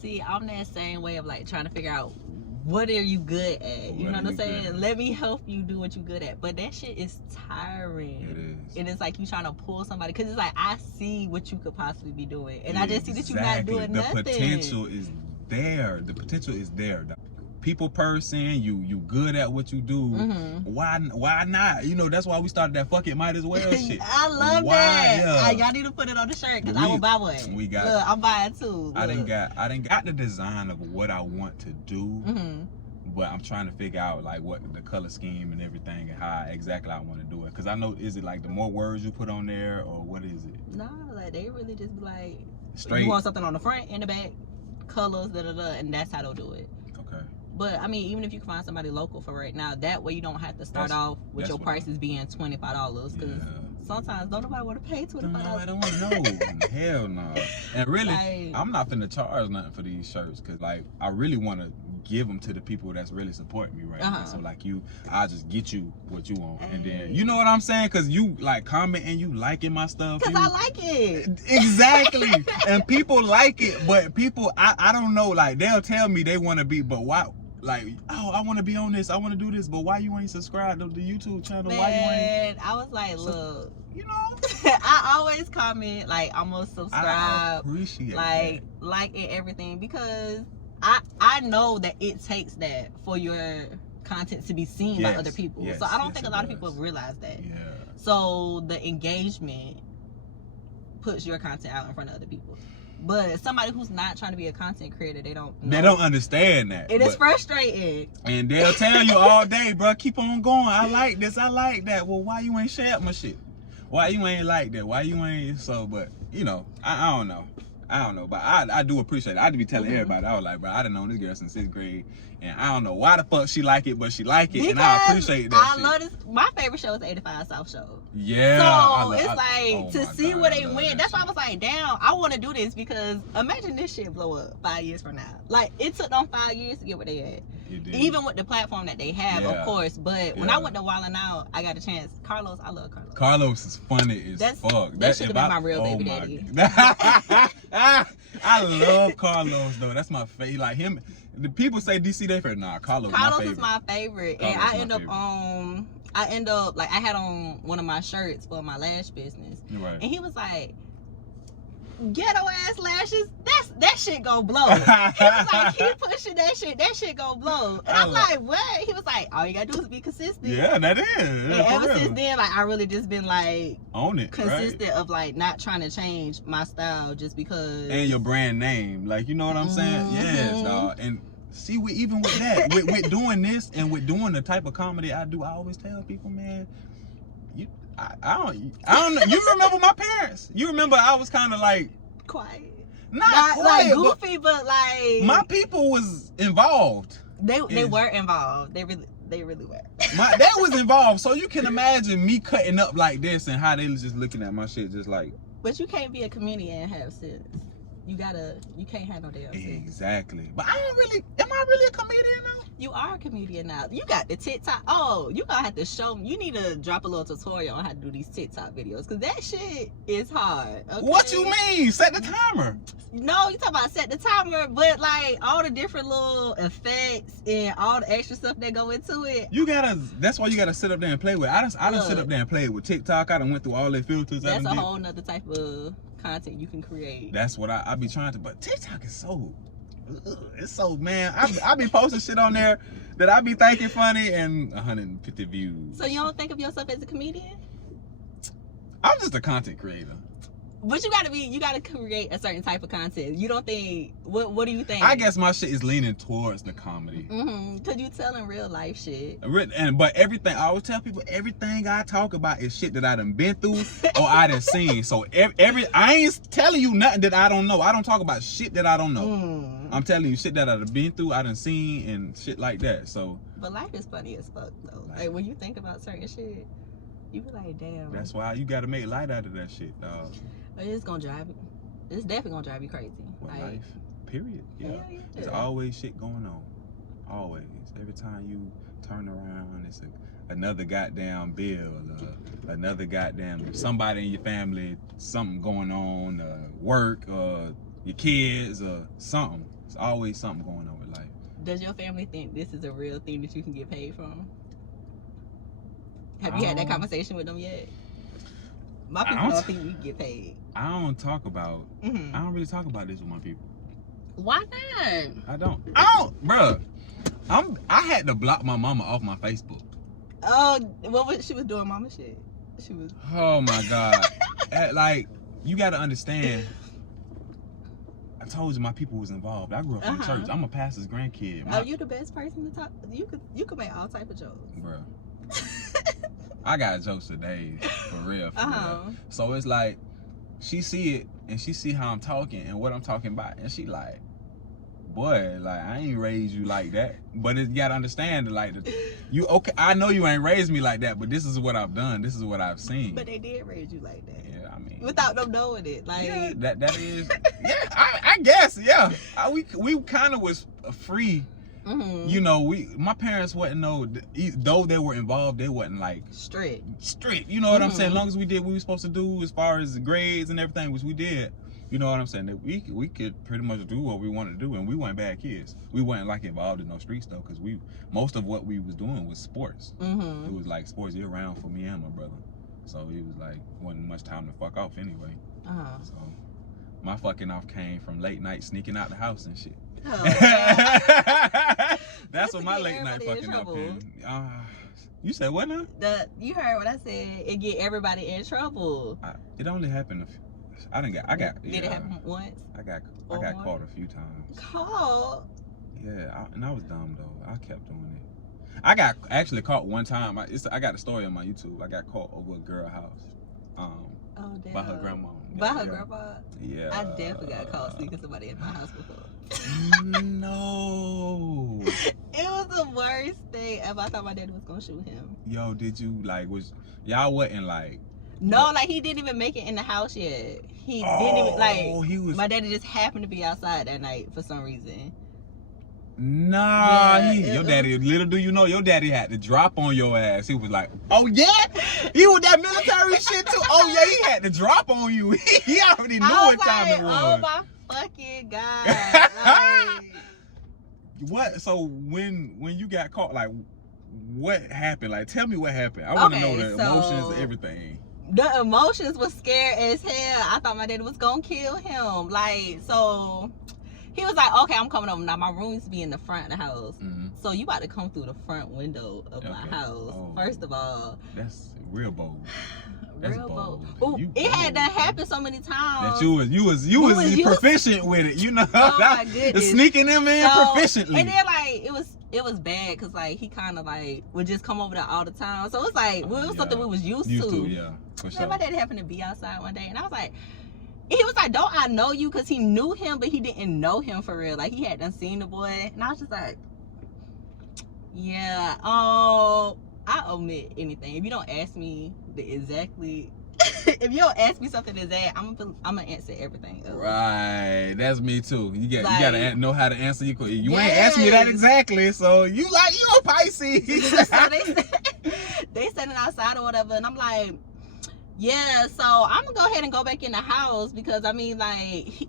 See, I'm that same way of like trying to figure out what are you good at. You know what I'm saying? Let me help you do what you good at. But that shit is tiring. It is. It is like you trying to pull somebody, because it's like I see what you could possibly be doing, and I just see that you're not doing nothing. The potential is there. The potential is there. People person, you good at what you do. Why not? You know, that's why we started that fuck it might as well shit. I love that. Y'all need to put it on the shirt, because I will buy one. We got. Look, I'm buying two. Look. I didn't got the design of what I want to do. But I'm trying to figure out like what the color scheme and everything and how exactly I want to do it. Cause I know, is it like the more words you put on there, or what is it? No, like they really just be like, straight. You want something on the front and the back, colors, and that's how they'll do it. Okay. But I mean, even if you can find somebody local for right now, that way you don't have to start off with your prices being $25. Because sometimes don't nobody want to pay $25. I don't want to know. Hell no. And really, like, I'm not finna charge nothing for these shirts, because like I really want to give them to the people that's really supporting me right now. So like I'll just get you what you want, and then you know what I'm saying, because you like comment and you liking my stuff, because I like it. Exactly. And people like it, but people I don't know, like they'll tell me they want to be, but why, like, oh, I want to be on this, I want to do this, but why you ain't subscribed to the YouTube channel? Man, why you ain't? I was like, look, you know, I always comment like I'm gonna subscribe, I appreciate like and everything, because I know that it takes that for your content to be seen by other people. So I don't think a lot of people realize that. Yeah. So the engagement puts your content out in front of other people. But somebody who's not trying to be a content creator, they don't understand that. It is frustrating. And they'll tell you all day, bro, keep on going. I like this, I like that. Well, why you ain't share my shit? Why you ain't like that? Why you ain't so? But you know, I don't know. I don't know, but I do appreciate it. I'd be telling everybody, I was like, bro, I done known this girl since 6th grade, and I don't know why the fuck she like it, but she like it, because and I appreciate that shit. Love this. My favorite show is the 85 South show. Yeah. So it's like to see where they win. That's why I was like, damn, I want to do this, because imagine this shit blow up 5 years from now. Like, it took them 5 years to get where they at. Even with the platform that they have, of course. But when I went to Wildin' Out, I got a chance. Carlos, I love Carlos. Carlos is funny as fuck. That should have been my real baby daddy. I love Carlos though. That's my favorite. Like him. The people say DC they favorite. Nah, Carlos is my favorite. And I end up like I had on one of my shirts for my lash business. Right. And he was like, ghetto ass lashes, that shit gon' blow. He was like, keep pushing that shit gon' blow. And I'm like, what? He was like, all you gotta do is be consistent. Yeah, that is. And ever since then, like, I really just been like on it, consistent of like not trying to change my style just because. And your brand name, like, you know what I'm saying? Yes, dog. And see, even with that, with doing this and with doing the type of comedy I do, I always tell people, man, I don't know. You remember my parents? You remember I was kind of like quiet, not quiet, like goofy, but like my people was involved. They were involved. They really were. They was involved. So you can imagine me cutting up like this and how they was just looking at my shit just like. But you can't be a comedian and have sense. You can't have no damn sense. Exactly. But am I really a comedian now? You are a comedian now. You got the TikTok. Oh, you gonna have to show me. You need to drop a little tutorial on how to do these TikTok videos, because that shit is hard. Okay? What you mean? Set the timer. No, you talking about set the timer, but like all the different little effects and all the extra stuff that go into it. That's why you gotta sit up there and play with it. I done sit up there and played with TikTok. I done went through all their filters. That's a whole nother type of content you can create. That's what I be trying to, but TikTok is so, it's so, man, I be posting shit on there that I be thinking funny and 150 views. So you don't think of yourself as a comedian? I'm just a content creator. But you gotta create a certain type of content. You don't think, what do you think? I guess my shit is leaning towards the comedy. Cause you telling real life shit. But everything, I always tell people, everything I talk about is shit that I done been through or I done seen. So I ain't telling you nothing that I don't know. I don't talk about shit that I don't know. I'm telling you shit that I done been through, I done seen, and shit like that. So. But life is funny as fuck though. Like when you think about certain shit, you be like, damn. That's why you gotta make light out of that shit, dog. It's definitely gonna drive you crazy. What, life? Period. Yeah. There's always shit going on. Always. Every time you turn around, it's another goddamn bill, another goddamn somebody in your family, something going on, work, your kids or something. It's always something going on with life. Does your family think this is a real thing that you can get paid from? Have you had that conversation with them yet? My people don't think we can get paid. I don't talk about. I don't really talk about this with my people. Why not? I don't, bruh. I had to block my mama off my Facebook. Oh, what was she was doing, mama shit? She was. Oh my God. Like, you gotta understand. I told you my people was involved. I grew up in church. I'm a pastor's grandkid. Oh, you the best person to talk. You could make all type of jokes, bro. I got jokes today, for real. Real. So it's like, she see it and she see how I'm talking and what I'm talking about, and she like, boy, like, I ain't raised you like that. But you gotta understand that, like, you okay. I know you ain't raised me like that, but this is what I've done. This is what I've seen. But they did raise you like that. Yeah, I mean, without them knowing it, like, yeah, that is, yeah. I guess, yeah. We kind of was free. You know, my parents wasn't though they were involved, they wasn't like strict. You know what I'm saying? As long as we did what we were supposed to do as far as the grades and everything, which we did. You know what I'm saying? That we could pretty much do what we wanted to do, and we weren't bad kids. We weren't like involved in no street stuff, because most of what we was doing was sports. It was like sports year round for me and my brother. So it was like wasn't much time to fuck off anyway. So my fucking off came from late night sneaking out the house and shit. Oh, that's what my late night fucking up in. You said what now? You heard what I said. It get everybody in trouble. It only happened. Did it happen once? I got caught a few times. Caught? Yeah, and I was dumb though. I kept doing it. I got actually caught one time. I got a story on my YouTube. I got caught over a girl house. Oh, damn. By her grandma. By her grandma? Yeah. I definitely got caught sneaking somebody in my house before. No. It was the worst thing ever. I thought my daddy was gonna shoot him. Yo, did you y'all wasn't like? No, like he didn't even make it in the house yet. He didn't even my daddy just happened to be outside that night for some reason. Nah, your daddy, little do you know, your daddy had to drop on your ass. He was like, oh yeah? He was that military shit too? Oh yeah, he had to drop on you. He already knew what time it was. Oh my fucking God. Like, what? So when you got caught, like, what happened? Like, tell me what happened. I want to know the emotions, everything. The emotions was scared as hell. I thought my daddy was gonna kill him. Like, so he was like, okay, I'm coming over. Now, my room used to be in the front of the house. So you about to come through the front window of my house. First of all. That's real bold. Real bold. Ooh, it had that happen so many times. That you was proficient with it. You know, oh my goodness. Sneaking them in proficiently. And then like it was bad because like he kind of like would just come over there all the time. So it's like it was something we was used to. Yeah, for sure. My dad happened to be outside one day, and I was like, he was like, don't I know you? Because he knew him, but he didn't know him for real. Like he hadn't seen the boy, and I was just like, yeah. I omit anything if you don't ask me if you don't ask me something exact, I'm gonna answer everything else. Right, that's me too. You gotta know how to answer your question. You ain't asked me that exactly, so you a Pisces. So they standing outside or whatever, and I'm like, yeah. So I'm gonna go ahead and go back in the house because I mean, like he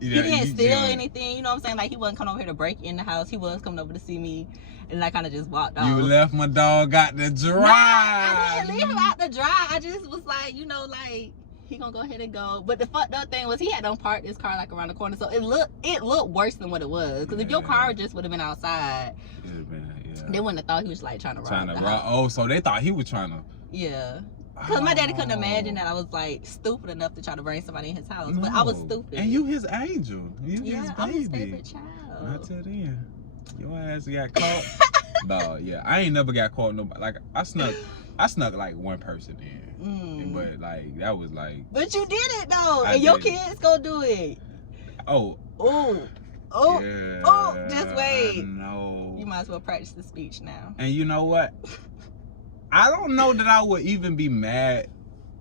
didn't steal anything. You know what I'm saying? Like he wasn't coming over here to break in the house. He was coming over to see me. And I kind of just walked off. You left my dog out to dry. Nah, I didn't leave him out to dry. I just was like, you know, like he gonna go ahead and go. But the fucked up thing was he had done parked his car like around the corner, so it looked worse than what it was. Because if your car just would have been outside, they wouldn't have thought he was like trying to rob the house. Oh, so they thought he was trying to. Yeah. Because my daddy couldn't imagine that I was like stupid enough to try to bring somebody in his house, but I was stupid. And you his angel. You his baby. I'm his favorite child. Not till then. Your ass got caught. No, yeah, I ain't never got caught. Nobody. Like I snuck like one person in, but like that was like. But you did it though, and your kids gonna do it. Oh. Just wait. No. You might as well practice the speech now. And you know what? I don't know that I would even be mad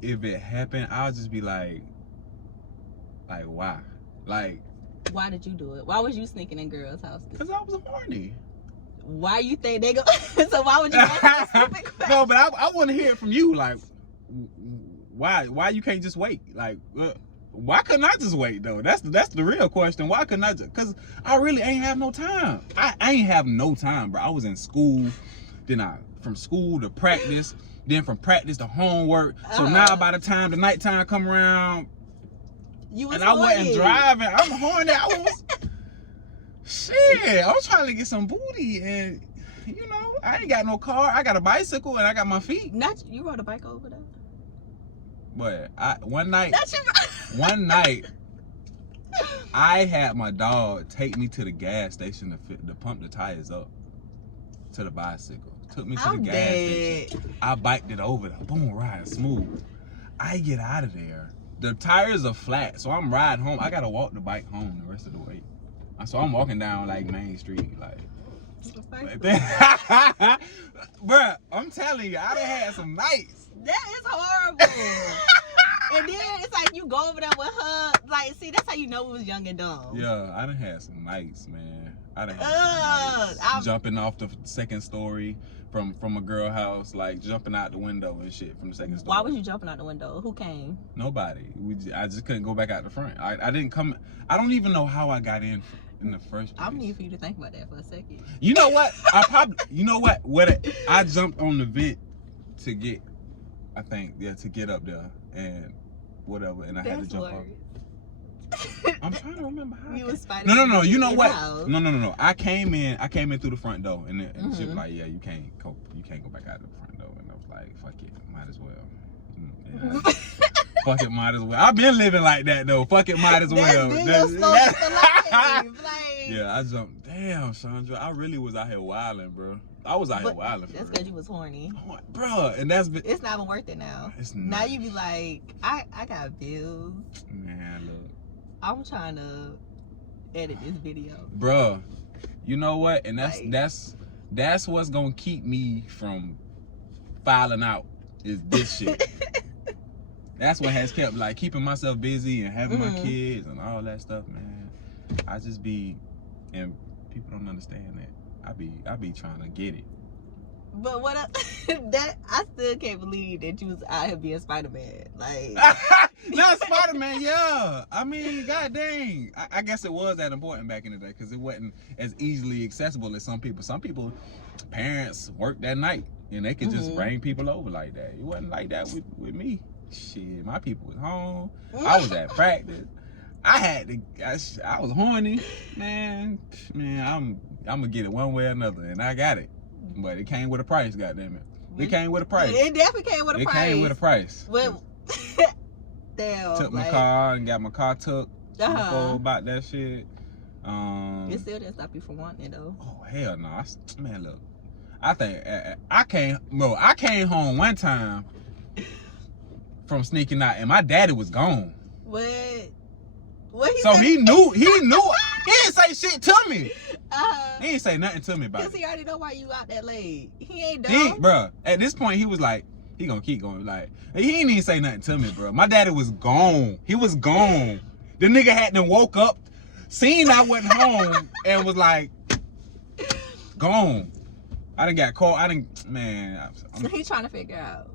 if it happened. I'll just be like why? Like. Why did you do it? Why was you sneaking in girls' houses? Because I was horny. Why you think they go? So why would you ask that stupid question? No, but I want to hear it from you. Like, why you can't just wait? Like, why couldn't I just wait though? That's the real question. Why couldn't I just? Cause I really ain't have no time. I ain't have no time, bro. I was in school, then from school to practice, then from practice to homework. So now by the time the nighttime come around, you was and I wasn't driving, I'm horny. I was shit. I was trying to get some booty, and you know, I ain't got no car. I got a bicycle, and I got my feet. Not you rode a bike over there. But one night, I had my dog take me to the gas station to pump the tires up to the bicycle. Took me to the gas station. I biked it over there. Boom, riding smooth. I get out of there. The tires are flat, so I'm riding home. I gotta walk the bike home the rest of the way. So I'm walking down like Main Street, like bruh, I'm telling you, I done had some nights. That is horrible. And then it's like you go over there with her. Like, see, that's how you know we was young and dumb. Yeah, I done had some nights, man. I done had some nights. Jumping off the second story from a girl house, like jumping out the window and shit from the second story. Why was you jumping out the window? Who came? Nobody. I just couldn't go back out the front. I didn't come. I don't even know how I got in the first place. I'm need for you to think about that for a second. You know what? You know what? I jumped on the vent to get, I think, to get up there and whatever, and I had to jump off. I'm trying to remember how. You was fighting. No. You know what? No. I came in through the front door, and she was like, "Yeah, you can't go back out the front door." And I was like, "Fuck it, might as well." Yeah. Fuck it, might as well. I've been living like that though. Fuck it, might as well. Yeah, I jumped. Damn, Chandra, I really was out here wilding, bro. I was out here wilding. That's because you was horny, bro. And it's not even worth it now. It's not. Now you be like, I got bills. Man, look. I'm trying to edit this video, bro. You know what? And that's what's gonna keep me from filing out is this shit. That's what has kept keeping myself busy and having my kids and all that stuff, man. I just be, and people don't understand that. I be trying to get it. But what I still can't believe that you was out here being Spider-Man. Like not Spider-Man, yeah. I mean, god dang. I guess it was that important back in the day because it wasn't as easily accessible as some people. Some people, parents worked that night and they could just bring people over like that. It wasn't like that with me. Shit, my people was home. I was at practice. I was horny, man. I'm gonna get it one way or another, and I got it. But it came with a price, goddammit. It came with a price. It definitely came with a price. It came with a price. Well, damn. Took my car and got my car took. About that shit. It still didn't stop you from wanting it though. Oh hell no, man, look. I think I came home one time from sneaking out, and my daddy was gone. What he knew. He didn't say shit to me. He didn't say nothing to me about it. Because he already know why you out that late. He ain't dumb. Bruh, at this point, he was like, he gonna keep going. Like, he ain't even say nothing to me, bro. My daddy was gone. He was gone. The nigga had to woke up, seen I wasn't home, and was like, gone. I done got caught. Man. So he trying to figure out.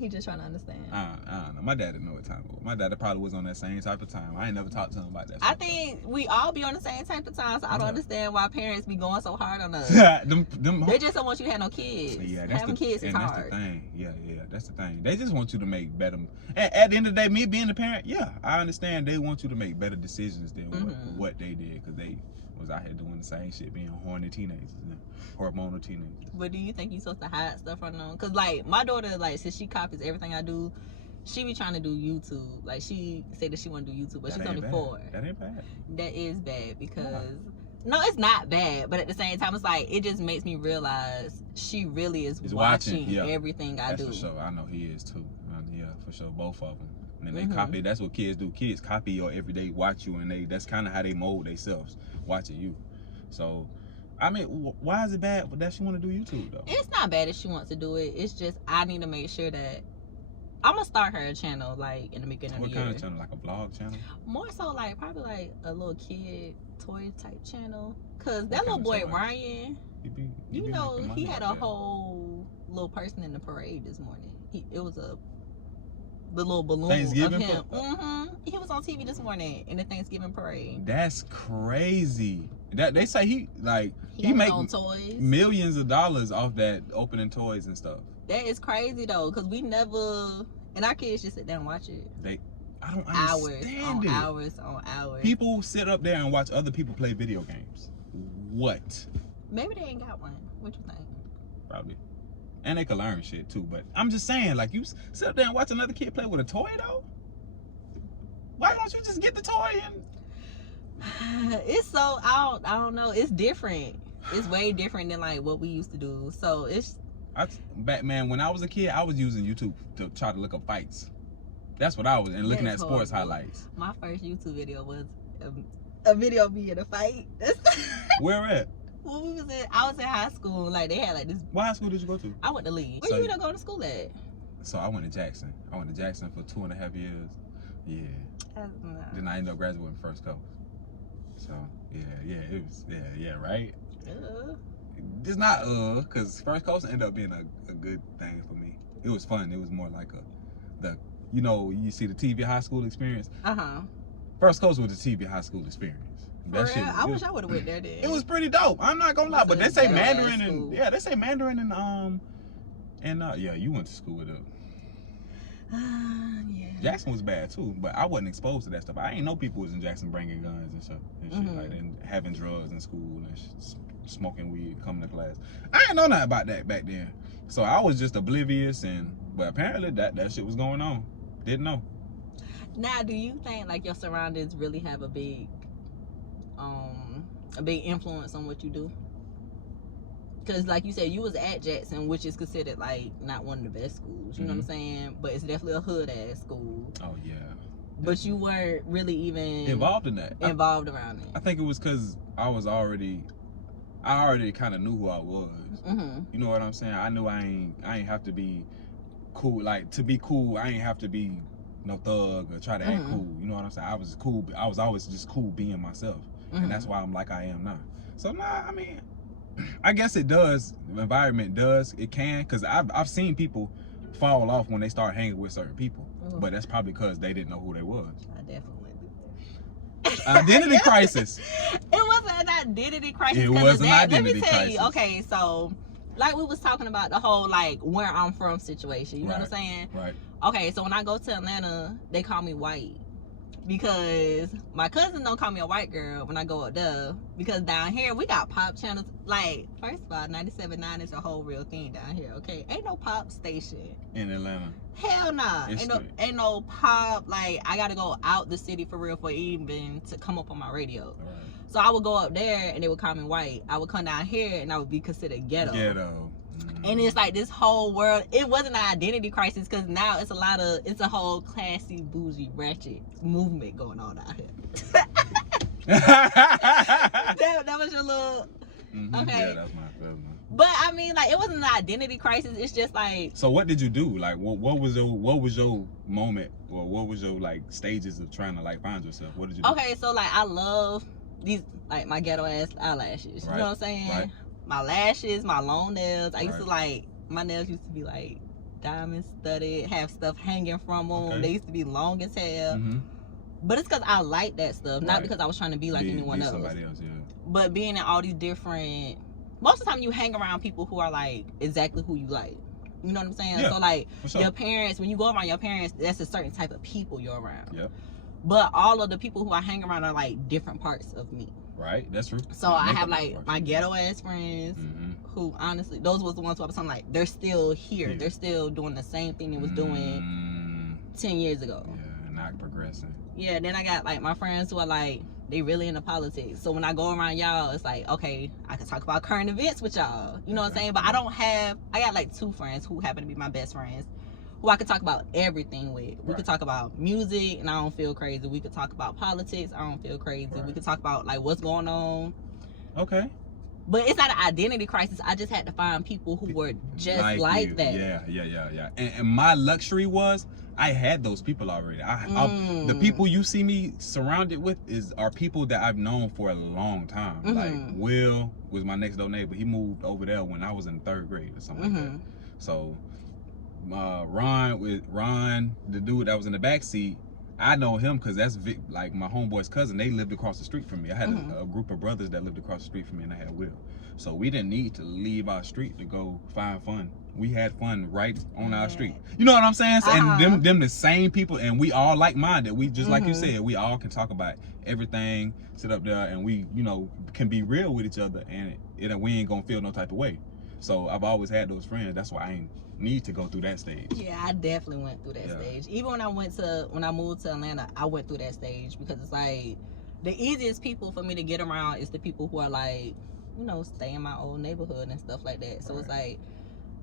He just trying to understand. I don't know. My dad didn't know what time it was. My dad probably was on that same type of time. I ain't never talked to him about that. I think we all be on the same type of time, so I don't understand why parents be going so hard on us. They just don't want you to have no kids. Yeah, having kids is hard. That's the thing. Yeah, that's the thing. They just want you to make better. At the end of the day, me being a parent, yeah, I understand. They want you to make better decisions than what they did because they was out here doing the same shit, being horny teenagers, hormonal teenagers. But do you think you supposed to hide stuff from them? Cause like my daughter, since she copies everything I do, she be trying to do YouTube. Like she said that she want to do YouTube, but she's only 4. That ain't bad. That is bad because no, it's not bad. But at the same time, it's like it just makes me realize she really is watching everything I do. For sure. I know he is too. Yeah, for sure. Both of them. And they copy. That's what kids do. Kids copy your everyday, watch you, and that's kind of how they mold themselves, watching you. So, I mean, why is it bad that she want to do YouTube though? It's not bad if she wants to do it. It's just I need to make sure that I'm gonna start her a channel in the beginning of the year. What kind of channel? Like a vlog channel? More so probably a little kid toy type channel. Cause that little boy Ryan, he had a whole little person in the parade this morning. It was a the little balloon Thanksgiving of him. He was on TV this morning in the Thanksgiving parade. That's crazy. That they say he He make toys. millions of dollars off that opening toys and stuff. That is crazy though, because we never, and our kids just sit down and watch it. I don't understand Hours on hours. People sit up there and watch other people play video games. What? Maybe they ain't got one. What you think? Probably. And they could learn shit too. But I'm just saying, like, you sit up there and watch another kid play with a toy though? Why don't you just get the toy and... It's so, I don't know. It's different. It's way different than like what we used to do. So it's... Batman, when I was a kid, I was using YouTube to try to look up fights. That's what I was, and looking at sports highlights. My first YouTube video was a video of me in a fight. Where at? Well, I was in high school. Like they had like this. What high school did you go to? I went to Lee. Where you go to school at? So I went to Jackson. I went to Jackson for 2.5 years. Yeah. Then I ended up graduating First Coast. So it was right. It's not because First Coast ended up being a good thing for me. It was fun. It was more like you see the TV high school experience. First Coast was the TV high school experience. That shit, I wish I would have went there then. It was pretty dope. I'm not gonna lie, but they say Mandarin and you went to school with them. Yeah. Jackson was bad too, but I wasn't exposed to that stuff. I ain't know people was in Jackson bringing guns and stuff and shit like that, and having drugs in school and smoking weed, coming to class. I didn't know nothing about that back then, so I was just oblivious. But apparently that shit was going on. Didn't know. Now, do you think like your surroundings really have a big influence on what you do? Because like you said, you was at Jackson, which is considered like not one of the best schools, you know what I'm saying, but it's definitely a hood ass school. Oh yeah. But you weren't really even involved in that, around it. I think it was because I already kind of knew who I was. You know what I'm saying? I knew I ain't have to be cool. Like, to be cool, I ain't have to be no thug or try to act cool. You know what I'm saying? I was cool. I was always just cool being myself. And that's why I'm like I am now. So I mean, I guess it does. The environment does. It can, because I've seen people fall off when they start hanging with certain people. But that's probably because they didn't know who they was. I definitely went through Identity crisis. It wasn't an identity crisis. It was an identity crisis. Let me tell you. Okay, so like we was talking about the whole like where I'm from situation. You know what I'm saying? Right. Okay, so when I go to Atlanta, they call me white. Because my cousin don't call me a white girl when I go up there. Because down here we got pop channels. Like, first of all, 97.9 is a whole real thing down here. Okay, ain't no pop station in Atlanta. Hell nah. Ain't no pop. Like, I gotta go out the city for real for even to come up on my radio. Right. So I would go up there and they would call me white. I would come down here and I would be considered ghetto. And it's like this whole world. It wasn't an identity crisis because now it's a whole classy, bougie, ratchet movement going on out here. that was your little. Okay. Yeah, that's my cousin. But I mean, like, it wasn't an identity crisis. It's just like. So what did you do? Like, what was your moment, or what was your like stages of trying to like find yourself? What did you do? Okay, so like I love these like my ghetto ass eyelashes. You know what I'm saying? Right. My lashes, my long nails. I used to like, my nails used to be like diamond studded, have stuff hanging from them. They used to be long as hell. But it's because I like that stuff, not because I was trying to be like anyone else. Somebody else, yeah. But being in all these different, most of the time you hang around people who are like exactly who you like. You know what I'm saying? Yeah, so like your parents, when you go around your parents, that's a certain type of people you're around. Yep. But all of the people who I hang around are like different parts of me. Right, that's true. So I have like my ghetto ass friends who honestly, those was the ones who I was like, they're still here. Yeah. They're still doing the same thing they was doing 10 years ago. Yeah, not progressing. Yeah, then I got like my friends who are like, they really into politics. So when I go around y'all, it's like, okay, I can talk about current events with y'all. You know what I'm saying? But I got like 2 friends who happen to be my best friends, who I could talk about everything with. We could talk about music and I don't feel crazy. We could talk about politics, I don't feel crazy. We could talk about like what's going on. Okay. But it's not an identity crisis. I just had to find people who were just like that. Yeah. And my luxury was I had those people already. The people you see me surrounded with are people that I've known for a long time. Like Will was my next door neighbor. He moved over there when I was in 3rd grade or something like that. So Ron, the dude that was in the back seat. I know him because that's like my homeboy's cousin. They lived across the street from me. I had a group of brothers that lived across the street from me, and I had Will. So we didn't need to leave our street to go find fun. We had fun right on our street. You know what I'm saying? And them the same people, and we all like-minded. We just like you said, we all can talk about everything, sit up there, and we, you know, can be real with each other, and we ain't gonna feel no type of way. So I've always had those friends. That's why I ain't need to go through that stage. Yeah, I definitely went through that stage. Even when I moved to Atlanta, I went through that stage because it's like the easiest people for me to get around is the people who are like, you know, stay in my old neighborhood and stuff like that. So it's like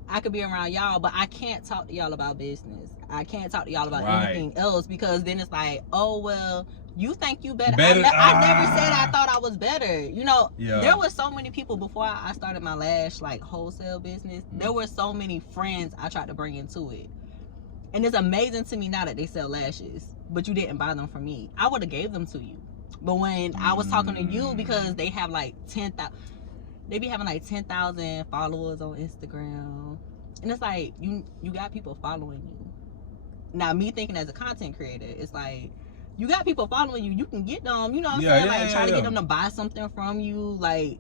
I could be around y'all, but I can't talk to y'all about business. I can't talk to y'all about anything else because then it's like, oh well, you think you better. I never said I thought I was better. You know, there were so many people before I started my lash like wholesale business. There were so many friends I tried to bring into it. And it's amazing to me now that they sell lashes, but you didn't buy them from me. I would have gave them to you. But when I was talking to you, because they have like 10,000, they be having like 10,000 followers on Instagram. And it's like, you got people following you. Now, me thinking as a content creator, it's like, you got people following you, you can get them, you know what I'm saying? Like, try to get them to buy something from you. Like,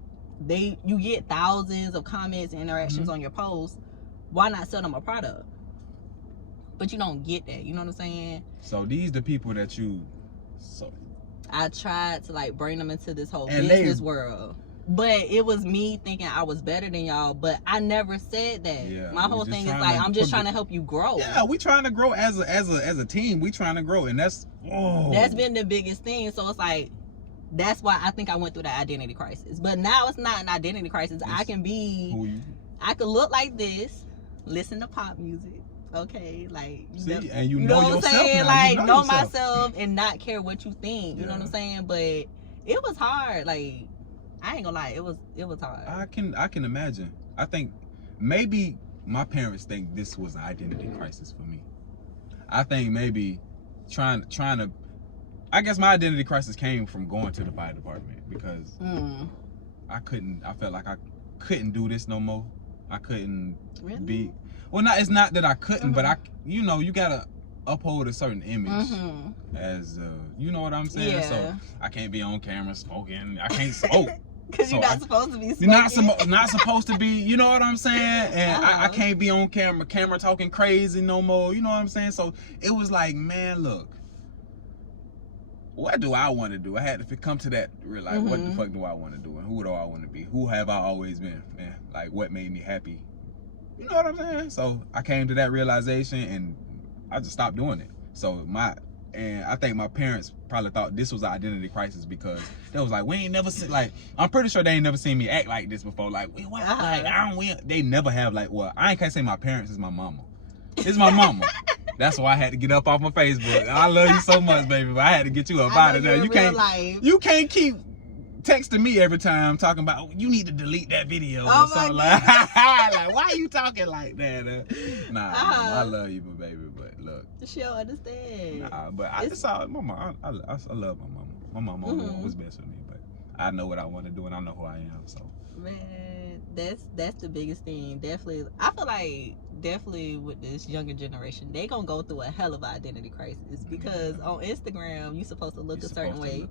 you get thousands of comments and interactions on your posts. Why not sell them a product? But you don't get that, you know what I'm saying? So these the people that I tried to like bring them into this whole business world. But it was me thinking I was better than y'all, but I never said that. Yeah, my whole thing is like, I'm just trying to help you grow. Yeah, we trying to grow as a team. We trying to grow, and that's been the biggest thing. So it's like, that's why I think I went through that identity crisis. But now it's not an identity crisis. I can look like this, listen to pop music, okay, like and you know what I'm saying, like know myself and not care what you think. You know what I'm saying? But it was hard, like. I ain't gonna lie, it was hard. I can imagine. I think maybe my parents think this was an identity crisis for me. I think maybe trying to I guess my identity crisis came from going to the fire department because I felt like I couldn't do this no more. I couldn't be it's not that I couldn't, but you gotta uphold a certain image as you know what I'm saying? So I can't be on camera smoking. I can't smoke. Because you're not supposed to be smoking. You're not supposed to be, you know what I'm saying? And I can't be on camera talking crazy no more, you know what I'm saying? So it was like, man, look, what do I want to do? I had to come to that real like, what the fuck do I want to do? And who do I want to be? Who have I always been? Man, like what made me happy? You know what I'm saying? So I came to that realization and I just stopped doing it. So and I think my parents probably thought this was an identity crisis because they was like, we ain't never seen, like, I'm pretty sure they ain't never seen me act like this before. Like, they never have, like, well, I ain't can't say my parents, it's my mama. It's my mama. That's why I had to get up off my Facebook. I love you so much, baby, but I had to get you up out of there. You can't keep texting me every time talking about you need to delete that video or something like why are you talking like that? Nah, I love you, but baby, but look, she don't understand. Nah, but I saw mama. I love my mama. My mama was best for me, but I know what I want to do and I know who I am. So man, that's the biggest thing. Definitely, I feel like with this younger generation, they gonna go through a hell of an identity crisis because on Instagram you supposed to look a certain way.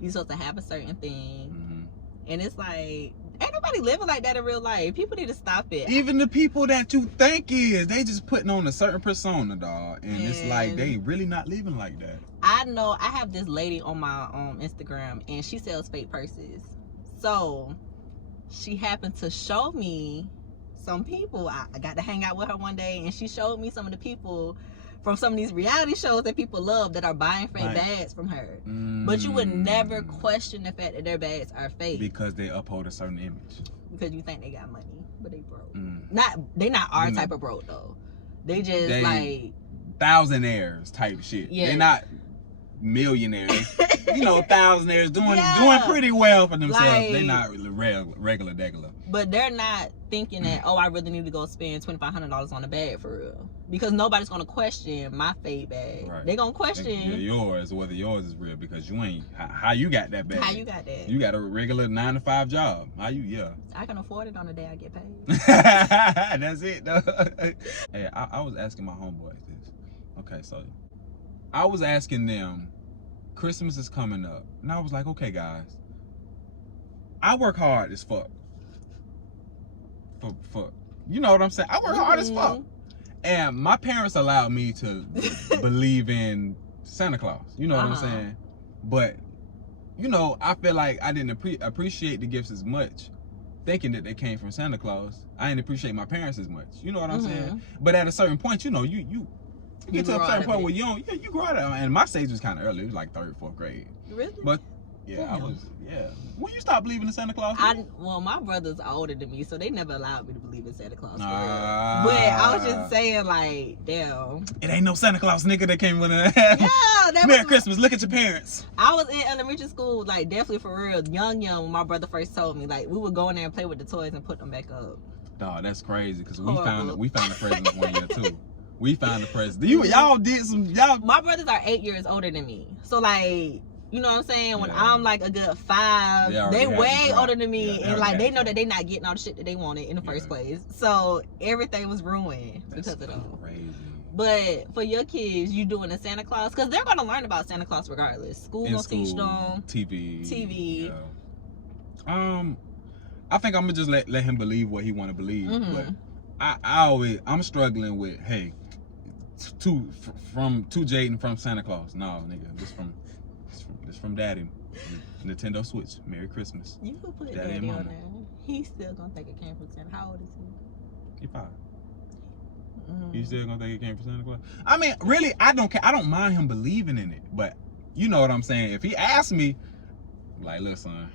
You're supposed to have a certain thing. And it's like, ain't nobody living like that in real life. People need to stop it. Even the people that you think they just putting on a certain persona, dog. And it's like, they really not living like that. I know, I have this lady on my Instagram, and she sells fake purses. So, she happened to show me some people. I got to hang out with her one day, and she showed me some of the people from some of these reality shows that people love that are buying fake bags from her. But you would never question the fact that their bags are fake. Because they uphold a certain image. Because you think they got money, but they broke. They not our type of broke though. They just like thousandaires type shit. Yeah. They're not millionaires, thousandaires doing pretty well for themselves. They not really regular. But they're not thinking that, oh, I really need to go spend $2,500 on a bag for real. Because nobody's gonna question my fade bag. Right. They're gonna question whether yours is real, because you ain't how you got that bag. How you got that? You got a regular 9-to-5 job. How you I can afford it on the day I get paid. That's it though. Hey, I was asking my homeboys this. Okay, so I was asking them, Christmas is coming up. And I was like, okay guys, I work hard as fuck. For you know what I'm saying? I work hard as fuck. And my parents allowed me to believe in Santa Claus. You know what I'm saying? But, I feel like I didn't appreciate the gifts as much, thinking that they came from Santa Claus. I didn't appreciate my parents as much. You know what I'm saying? But at a certain point, you get to a certain point where you grow out of it. And my stage was kind of early. It was like 3rd, 4th grade. Really? But I was. When you stop believing in Santa Claus? Well, my brother's older than me, so they never allowed me to believe in Santa Claus. But I was just saying, like, damn. It ain't no Santa Claus nigga that came with it. Merry Christmas. Look at your parents. I was in elementary school, like, definitely for real, young, when my brother first told me, like, we would go in there and play with the toys and put them back up. Dog, that's crazy, because we found the presents one year too. We found the presents. Y'all did some. My brothers are 8 years older than me, so like. You know what I'm saying? When I'm like a good 5, they way older than me, and like they know that they not getting all the shit that they wanted in the first place. So everything was ruined because of them. But for your kids, you doing a Santa Claus, because they're gonna learn about Santa Claus regardless. School gonna teach them. TV. Yeah. I think I'm gonna just let him believe what he want to believe. But I'm struggling with to Jaden from Santa Claus. No, nigga, this from Daddy. Nintendo Switch. Merry Christmas. You could put Daddy on there. He's still gonna think it came from Santa. How old is he? He's 5. He's still gonna think it came from Santa Claus. I mean, really, I don't care. I don't mind him believing in it, but you know what I'm saying. If he asks me, like, look, son,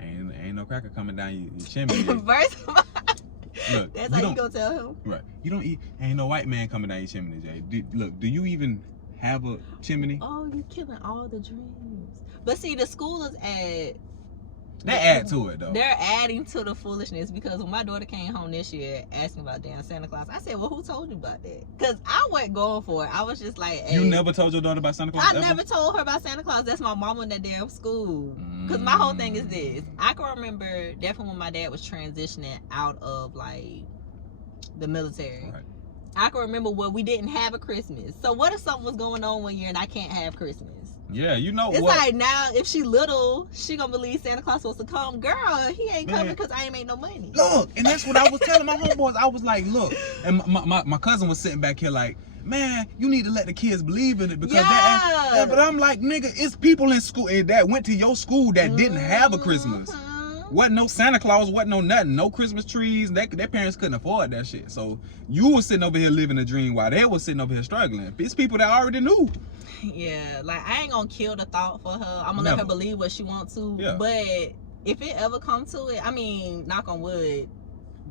ain't no cracker coming down your chimney. First of all, look, that's how you gonna tell him. Right. You don't eat. Ain't no white man coming down your chimney, Jay. Do you even have a chimney? Oh, you're killing all the dreams. But see, the school is they add to it though. They're adding to the foolishness, because when my daughter came home this year asking about damn Santa Claus, I said, well, who told you about that? Because I wasn't going for it. I was just like, hey. You never told your daughter about Santa Claus? I never told her about Santa Claus. That's my mama in that damn school. Because my whole thing is this. I can remember definitely when my dad was transitioning out of like the military. Right. I can remember where we didn't have a Christmas. So what if something was going on one year and I can't have Christmas? Yeah, you know it's what? Like now, if she little, she gonna believe Santa Claus supposed to come. Girl, he ain't coming because I ain't made no money. Look, and that's what I was telling my homeboys. I was like, look, and my cousin was sitting back here like, man, you need to let the kids believe in it, because but I'm like, nigga, it's people in school that went to your school that didn't have a Christmas. Wasn't no Santa Claus, wasn't no nothing, no Christmas trees. Their parents couldn't afford that shit. So you were sitting over here living a dream while they were sitting over here struggling. It's people that already knew. Yeah, like I ain't gonna kill the thought for her. I'm gonna let her believe what she wants to. Yeah. But if it ever comes to it, I mean, knock on wood,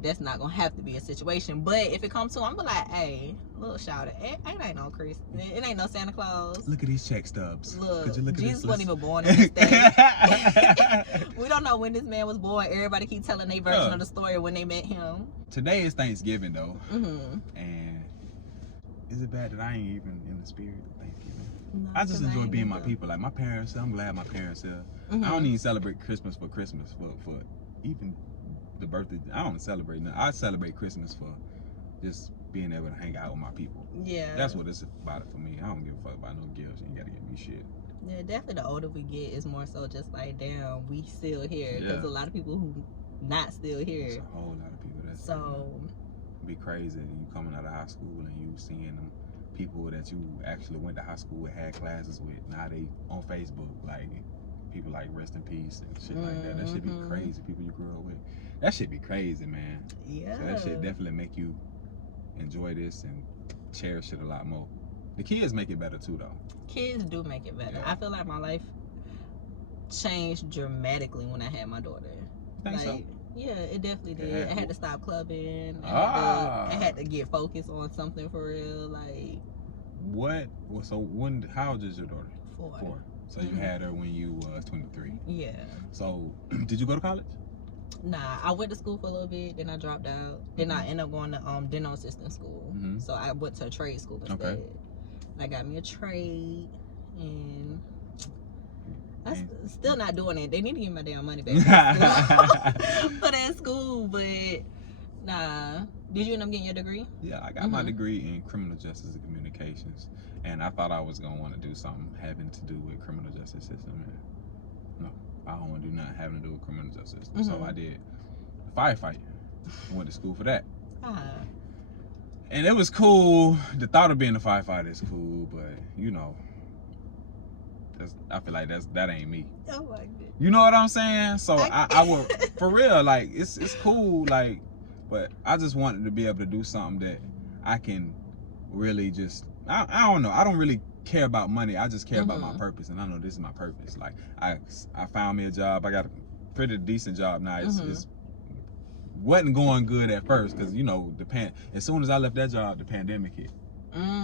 that's not gonna have to be a situation. But if it comes to it, I'm gonna be like, hey, little shout it ain't no Christmas. It ain't no Santa Claus. Look at these check stubs. Look, Jesus wasn't even born in this day. We don't know when this man was born. Everybody keep telling their version of the story when they met him. Today is Thanksgiving though. And is it bad that I ain't even in the spirit of Thanksgiving? No, I just enjoy being my people. Like my parents, I'm glad my parents here. I don't even celebrate Christmas for even the birthday. I don't celebrate nothing. I celebrate Christmas for just being able to hang out with my people. Yeah. That's what it's about it for me. I don't give a fuck about no gifts. You ain't gotta give me shit. Yeah, definitely the older we get, it's more so just like, damn, we still here. Because a lot of people who not still here. There's a whole lot of people that's it'd be crazy. You coming out of high school and you seeing them people that you actually went to high school with, had classes with. Now they on Facebook, like people like Rest in Peace and shit like that. That should be crazy. People you grew up with. That should be crazy, man. Yeah. So that should definitely make you enjoy this and cherish it a lot more. The kids make it better too, though. Kids do make it better. Yeah. I feel like my life changed dramatically when I had my daughter. Think so? Yeah, it definitely did. I had to stop clubbing. I had to get focused on something for real. Like, how old is your daughter? 4. So you had her when you was 23. Yeah. So did you go to college? Nah, I went to school for a little bit, then I dropped out. Then I ended up going to dental assistant school. So I went to a trade school instead. Okay. I got me a trade, and I'm still not doing it. They need to give me my damn money back for that school. But nah, did you end up getting your degree? Yeah, I got my degree in criminal justice and communications, and I thought I was gonna want to do something having to do with criminal justice system. No, I don't want to do nothing having to do with criminal justice. So I did firefighting. I went to school for that. And it was cool. The thought of being a firefighter is cool, but you know, I feel like that ain't me. Oh my goodness. You know what I'm saying? So I would, for real, like it's cool, like, but I just wanted to be able to do something that I can really just, I don't know, I don't really care about money. I just care about my purpose, and I know this is my purpose. Like I found me a job. I got a pretty decent job now. It's wasn't going good at first because, you know, as soon as I left that job, the pandemic hit.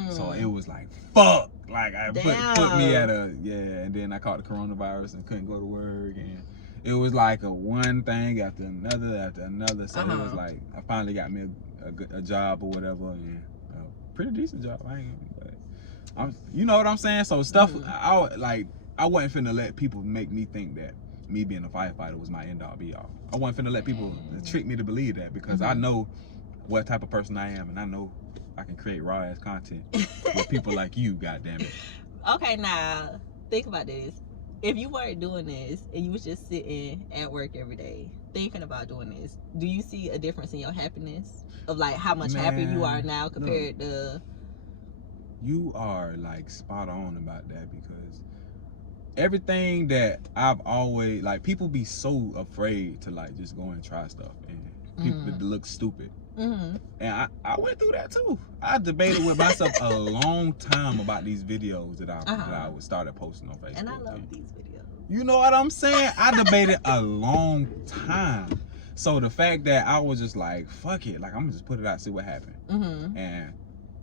So it was like, fuck. Like I put me at and then I caught the coronavirus and couldn't go to work, and it was like a one thing after another. So it was like I finally got me a job or whatever, and a pretty decent job. You know what I'm saying? So stuff I wasn't finna let people make me think that me being a firefighter was my end all be all. I wasn't finna let people trick me to believe that, because I know what type of person I am, and I know I can create raw ass content with people like you, goddamn it. Okay, now think about this. If you weren't doing this and you was just sitting at work every day thinking about doing this, do you see a difference in your happiness of like how much happier you are now compared to? You are like spot on about that, because everything that I've always, like, people be so afraid to like just go and try stuff, and people that look stupid. And I went through that too. I debated with myself a long time about these videos that I would started posting on Facebook. And I love these videos. You know what I'm saying? I debated a long time. So the fact that I was just like, fuck it, like I'm gonna just put it out, see what happened, and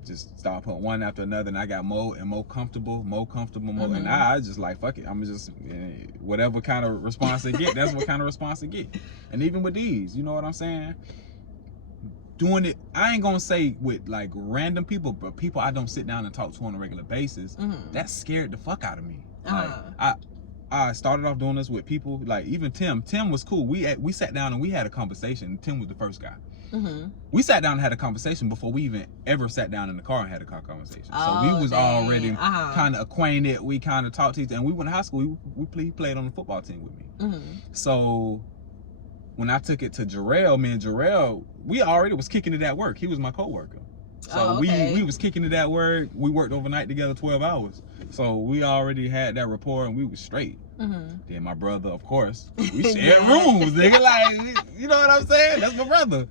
just start putting one after another, and I got more and more comfortable, and I just like, fuck it, I'm just whatever kind of response I get, that's what kind of response I get. And even with these, you know what I'm saying? Doing it, I ain't gonna say with like random people, but people I don't sit down and talk to on a regular basis, that scared the fuck out of me. Like, I started off doing this with people, like even Tim. Tim was cool. We sat down and we had a conversation. Tim was the first guy. We sat down and had a conversation before we even ever sat down in the car and had a conversation. So we was already kind of acquainted. We kind of talked to each other, and we went to high school. He played on the football team with me. So when I took it to Jarrell, me and Jarrell, we already was kicking it at work. He was my coworker. So we was kicking it at work. We worked overnight together 12 hours. So we already had that rapport, and we was straight. Then my brother, of course, we shared rooms, nigga. Like, you know what I'm saying? That's my brother.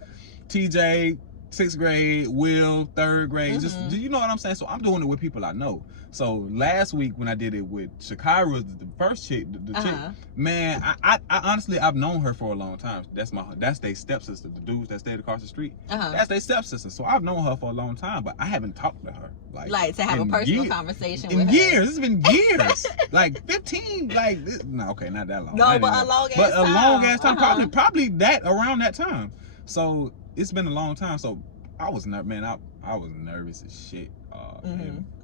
TJ, 6th grade, Will, 3rd grade. Just, you know what I'm saying? So I'm doing it with people I know. So last week when I did it with Shakira, the first chick, the chick, man, I honestly, I've known her for a long time. That's their stepsister, the dudes that stayed across the street. That's their stepsister. So I've known her for a long time, but I haven't talked to her. Like to have a personal conversation with her. Years. It's been years. Like 15, like, no, okay, not that long. No, but a long ass time. But a long ass time, probably that, around that time. So it's been a long time. So I was I was nervous as shit.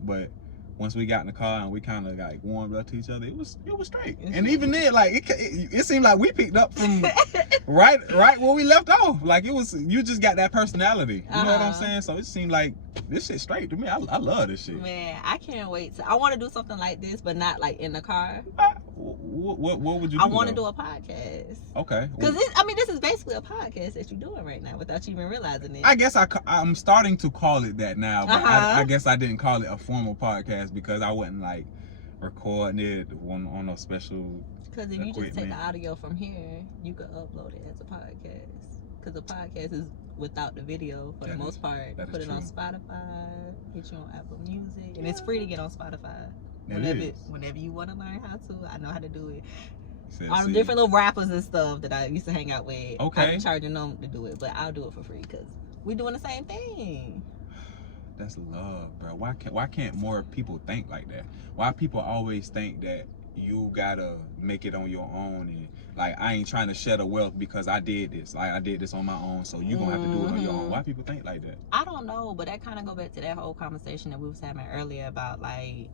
But once we got in the car and we kind of like warmed up to each other, it was straight. And even then, like it seemed like we picked up from right where we left off. Like it was, you just got that personality. You know what I'm saying? So it seemed like this shit straight to me. I love this shit. Man, I can't wait I want to do something like this, but not like in the car. What would you do? I want to do a podcast. Okay. Because this is basically a podcast that you're doing right now without you even realizing it. I guess I'm starting to call it that now, but I guess I didn't call it a formal podcast because I wasn't like recording it on no special. Because if you just take the audio from here, you could upload it as a podcast. Because a podcast is without the video for the most part. Put it on Spotify, get you on Apple Music, and it's free to get on Spotify. Whenever you want to learn how to, I know how to do it. All the different little rappers and stuff that I used to hang out with. I'm charging them to do it, but I'll do it for free because we're doing the same thing. That's love, bro. Why can't more people think like that? Why people always think that you gotta make it on your own, and like, I ain't trying to share the wealth because I did this. Like, I did this on my own, so you gonna have to do it on your own. Why people think like that? I don't know, but that kind of go back to that whole conversation that we was having earlier about like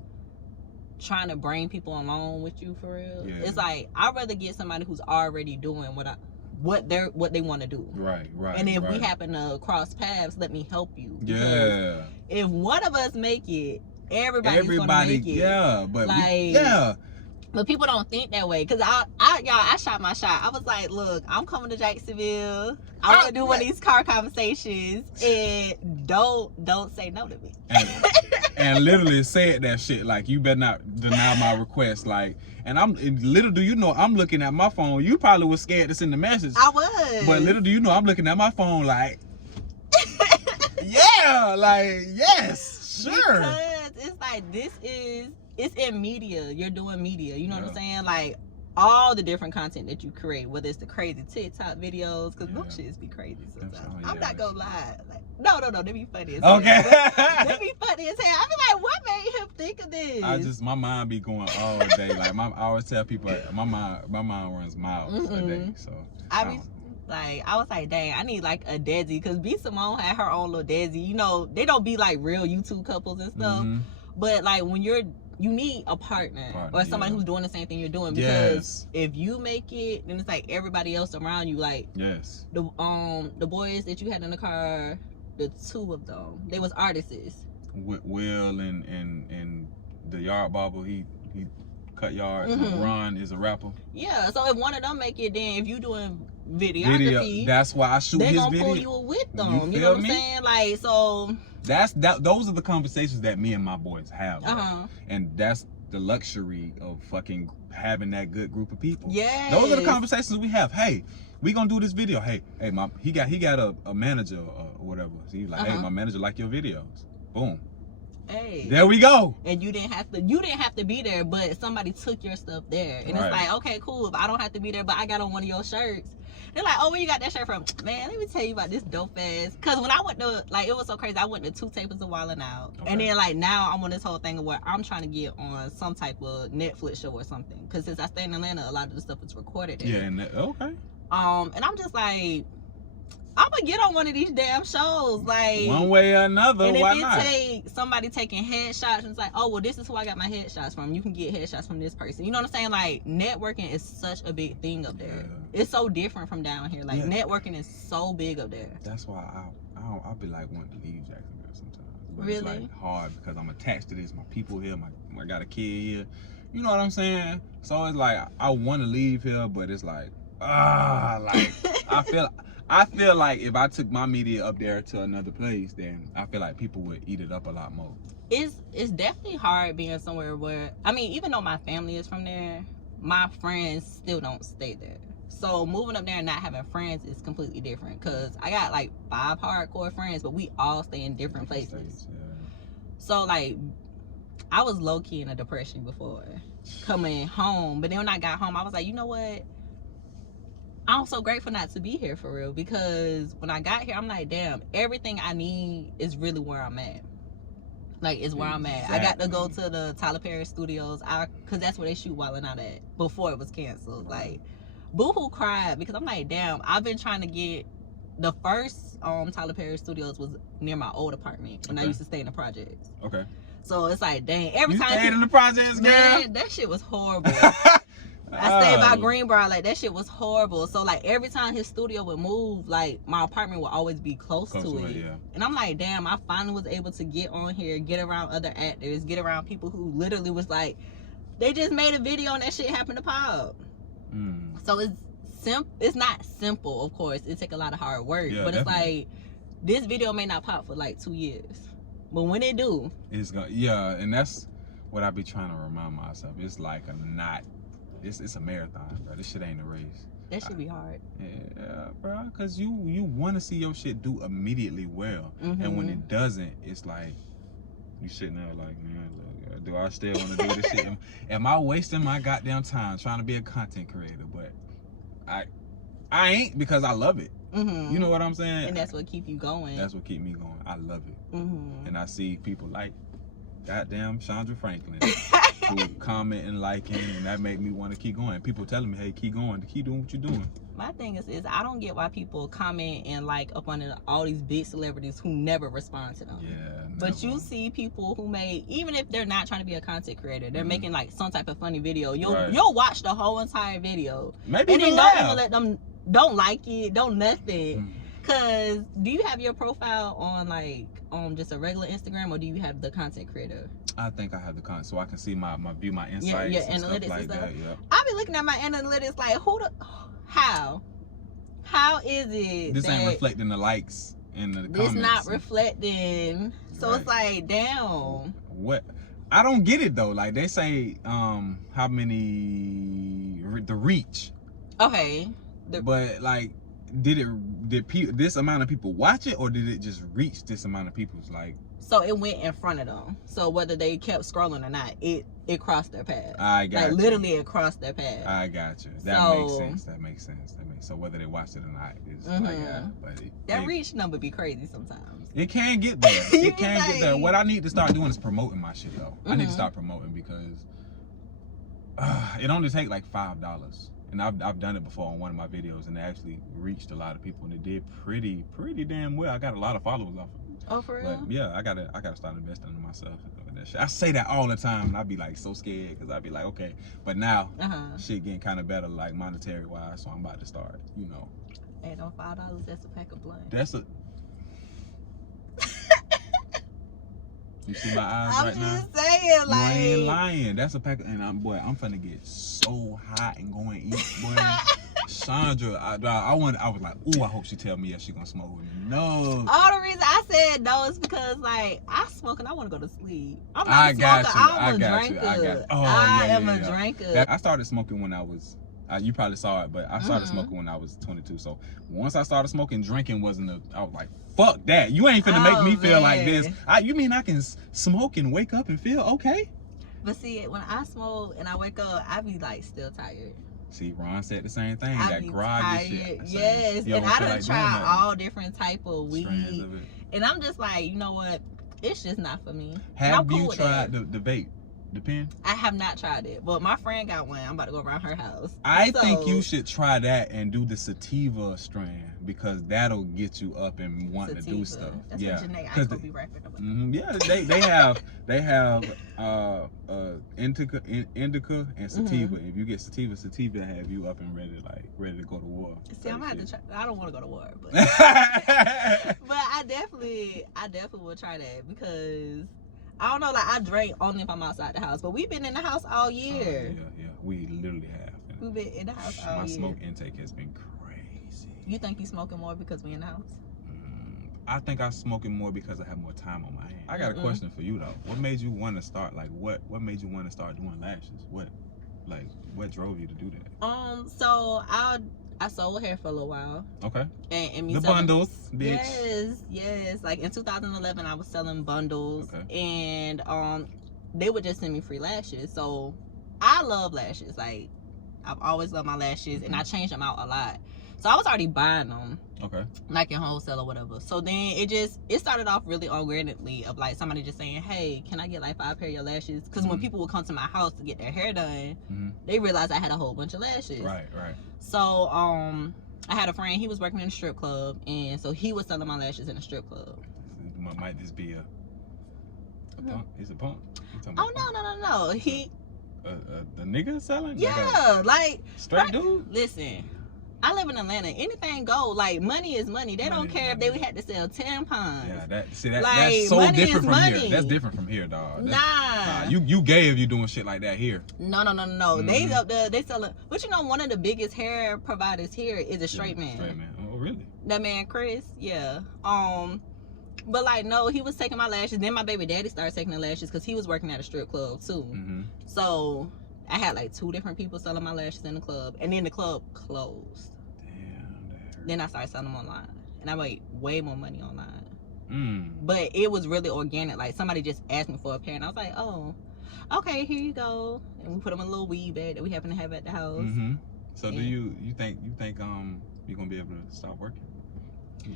trying to bring people along with you for real. Yeah. It's like, I'd rather get somebody who's already doing what they want to do. Right. And if we happen to cross paths, let me help you. Yeah. If one of us make it, everybody's gonna make it. Yeah, but like, but people don't think that way. Cause I shot my shot. I was like, look, I'm coming to Jacksonville. I want to do one of these car conversations, and don't say no to me. And literally said that shit, like, you better not deny my request, like. And little do you know, I'm looking at my phone. You probably was scared to send the message. I was. But little do you know, I'm looking at my phone like, yeah, like, yes, sure. Because it's like, it's in media. You're doing media. You know what I'm saying? Like, all the different content that you create, whether it's the crazy TikTok videos, because those shits be crazy sometimes. I'm not gonna lie. Like, no, they be funny as hell. Okay. They be funny as hell. I be like, what made him think of this? My mind be going all day. Like, I always tell people, my mind runs miles a day. So I was like, dang, I need like a Desi, because B Simone had her own little Desi. You know, they don't be like real YouTube couples and stuff. But like, when you need a partner or somebody who's doing the same thing you're doing, because if you make it, then it's like everybody else around you, like the boys that you had in the car, the two of them, they was artists. Will and the yard barber, he cut yards. And Ron is a rapper. Yeah, so if one of them make it, then if you doing videography, that's why I shoot his video. They gonna pull you with them. You know what I'm saying? Like, so those are the conversations that me and my boys have. And that's the luxury of fucking having that good group of people. Yeah. Those are the conversations we have. Hey, we gonna do this video. Hey, he got a manager or whatever. So he's like, hey, my manager like your videos. Boom. Hey, there we go. And you didn't have to be there, but somebody took your stuff there. And it's like, okay, cool, if I don't have to be there, but I got on one of your shirts. They're like, oh, where you got that shirt from? Man, let me tell you about this dope ass. Because when I went to, like, it was so crazy. I went to 2 Tapers of Wildin' Out. And then, like, now I'm on this whole thing where I'm trying to get on some type of Netflix show or something. Because since I stay in Atlanta, a lot of the stuff is recorded there. Yeah, and okay. And I'm just like, I'm gonna get on one of these damn shows, like, one way or another. And why if it not? take somebody taking headshots, and it's like, oh, well, this is who I got my headshots from. You can get headshots from this person. You know what I'm saying? Like, networking is such a big thing up there. Yeah. It's so different from down here. Like, networking is so big up there. That's why I'll be like wanting to leave Jacksonville sometimes. But really? It's like hard because I'm attached to this. My people here. I got a kid here. You know what I'm saying? So it's like I want to leave here, but it's like like I feel like if I took my media up there to another place, then I feel like people would eat it up a lot more. It's definitely hard being somewhere where, I mean, even though my family is from there, my friends still don't stay there. So moving up there and not having friends is completely different, because I got like 5 hardcore friends, but we all stay in different places. So like, I was low-key in a depression before coming home, but then when I got home, I was like, you know what? I'm so grateful not to be here for real, because when I got here, I'm like, damn, everything I need is really where I'm at. Like, it's where I'm at. I got to go to the Tyler Perry Studios, because that's where they shoot Wildin' Out at before it was canceled. Like, Boohoo cried, because I'm like, damn, I've been trying to get, the first Tyler Perry Studios was near my old apartment, and I used to stay in the projects. Okay. So it's like, dang, every time. You stayed in the projects, girl? Man, that shit was horrible. I stayed by Greenbrier, like, that shit was horrible. So like, every time his studio would move, like, my apartment would always be close to it. Yeah. And I'm like, damn, I finally was able to get on here, get around other actors, get around people who literally was like, they just made a video and that shit happened to pop. So it's not simple, of course. It take a lot of hard work, but definitely. It's like, this video may not pop for like 2 years, but when it do, it's gonna, and that's what I be trying to remind myself. It's like it's a marathon, bro. This shit ain't a race. That should be hard. Yeah, bro. Cause you want to see your shit do immediately well, and when it doesn't, it's like you sitting there like, man, look, do I still want to do this shit? Am I wasting my goddamn time trying to be a content creator? But I ain't, because I love it. You know what I'm saying? And that's what keep you going. That's what keep me going. I love it. Mm-hmm. And I see people like goddamn Chandra Franklin who comment and liking, and that make me want to keep going. People telling me, hey, keep going, keep doing what you're doing. My thing is I don't get why people comment and like up on all these big celebrities who never respond to them. Yeah. But you see people who may, even if they're not trying to be a content creator, they're making like some type of funny video. You'll watch the whole entire video. Maybe and even then don't laugh. even let them, don't like it, don't nothing. Cause do you have your profile on like just a regular Instagram, or do you have the content creator? I think I have the content, so I can see my insights, your and analytics stuff like and stuff. that. Yeah. I be looking at my analytics like, how is it This that ain't reflecting the likes and the comments? It's not reflecting. So Right. it's like, damn. What? I don't get it though. Like they say, how many the reach? Okay. But like, did this amount of people watch it, or did it just reach this amount of people's like? So it went in front of them. So whether they kept scrolling or not, it crossed their path. I got like you. literally it crossed their path. I got you. That makes sense. So whether they watched it or not, it's like but that reach number be crazy sometimes. It can get there. It can get there. like- What I need to start doing is promoting my shit though. I need to start promoting because it only take like $5. And I've done it before on one of my videos, and it actually reached a lot of people, and it did pretty damn well. I got a lot of followers off of it. Oh, for real? But yeah, I gotta start investing in myself. And that shit. I say that all the time, and I be like so scared because I be like, okay, but now shit getting kind of better, like monetary wise. So I'm about to start, you know. And on $5, that's a pack of blunt. That's a. You see my eyes I'm right now? just saying, like. You ain't lying. That's a pack of, and I'm finna get so hot and go and eat, boy. Chandra, I was like, ooh, I hope she tell me she gonna smoke with me. No. All the reason I said no is because like I smoke and I want to go to sleep. I'm not I a got smoker. you. I'm a I drinker. Oh, I yeah, am yeah, a yeah. drinker. I started smoking when I was. You probably saw it, but I started smoking when I was 22. So once I started smoking, drinking wasn't. I was like, fuck that. You ain't finna make me feel like this. You mean I can smoke and wake up and feel okay? But see, when I smoke and I wake up, I be like still tired. See, Ron said the same thing. I That be groggy tired. shit. Yes, You and don't I feel done like tried doing that. all different type of Strands weed, of it. and I'm just like, you know what? It's just not for me. Have cool you with tried that. the vape, the pen? I have not tried it, but my friend got one. I'm about to go around her house. I think you should try that and do the sativa strand because that'll get you up and wanting to do stuff. That's yeah, what Janae, I could be rapping about. Yeah, they have indica and sativa. If you get sativa have you up and ready to go to war. See, I'm gonna have to try. I don't want to go to war, but but I definitely will try that because I don't know. Like I drink only if I'm outside the house, but we've been in the house all year. Yeah, we literally have. We've been in the house all My year. smoke intake has been crazy. You think you smoking more because we in the house? I think I'm smoking more because I have more time on my hands. I got a question for you though. What made you want to start? Like, what made you want to start doing lashes? What drove you to do that? So I sold hair for a little while. Okay. And me the selling, bundles, bitch. Yes. Like in 2011, I was selling bundles, Okay. and they would just send me free lashes. So I love lashes. Like I've always loved my lashes, and I change them out a lot. So I was already buying them. Okay. Like in wholesale or whatever. So then it started off really organically of like somebody just saying, hey, can I get like 5 pair of your lashes? Because when people would come to my house to get their hair done, they realized I had a whole bunch of lashes. Right. So I had a friend, he was working in a strip club, and so he was selling my lashes in a strip club. Might this be a punk? Is it punk? Oh no. He the nigga selling? yeah, like straight dude? Listen, I live in Atlanta. Anything go. Like money is money. They don't care if they had to sell tampons. Yeah, that's Like, so money different is from money. here. That's different from here, dog. Nah. You gay if you doing shit like that here. No. They up there, they selling. But you know, one of the biggest hair providers here is a straight man. Straight man. Oh, really? That man Chris, yeah. But like no, he was taking my lashes. Then my baby daddy started taking the lashes because he was working at a strip club too. So I had like 2 different people selling my lashes in the club, and then the club closed. Damn. Then I started selling them online, and I made way more money online. Mm. But it was really organic. Like somebody just asked me for a pair, and I was like, oh, okay, here you go. And we put them in a little weed bag that we happen to have at the house. So do you think you're gonna be able to stop working?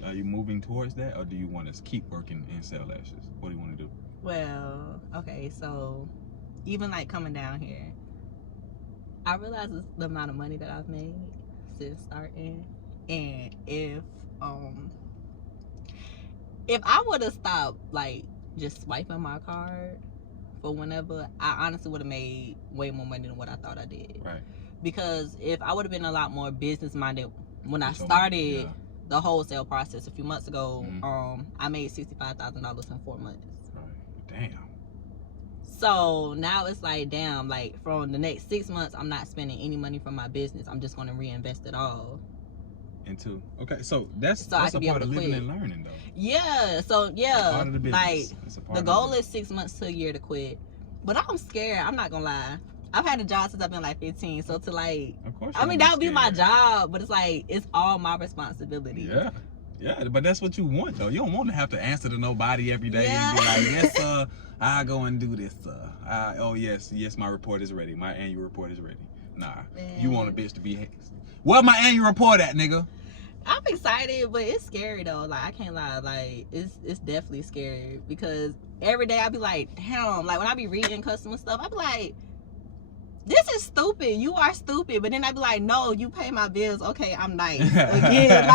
Are you moving towards that, or do you want to keep working in sell lashes? What do you want to do? Well, okay, so even like coming down here, I realize the amount of money that I've made since starting, and if I would have stopped like just swiping my card for whenever, I honestly would have made way more money than what I thought I did. Right. Because if I would have been a lot more business minded when I So, started yeah. the wholesale process a few months ago, Mhm. I made $65,000 in 4 months. Right. Damn. So now it's like, damn, like from the next 6 months, I'm not spending any money from my business. I'm just going to reinvest it all. Into okay, so that's I a can be part able of to living quit. and learning, though. Yeah. So yeah, Part of the business. like It's a part the of goal the is 6 months to a year to quit. But I'm scared. I'm not gonna lie. I've had a job since I've been like 15. So to like, Of course. I mean, that would be my job, but it's like it's all my responsibility. Yeah. Yeah, but that's what you want, though. You don't want to have to answer to nobody every day Yeah. and be like, yes, sir, I go and do this, sir. Oh, yes, my report is ready. My annual report is ready. Nah, you want a bitch to be, where my annual report at, nigga? I'm excited, but it's scary though. Like I can't lie, like it's definitely scary because every day I be like, damn. Like when I be reading customer stuff, I be like, this is stupid. You are stupid. But then I be like, no, you pay my bills. Okay, I'm nice again.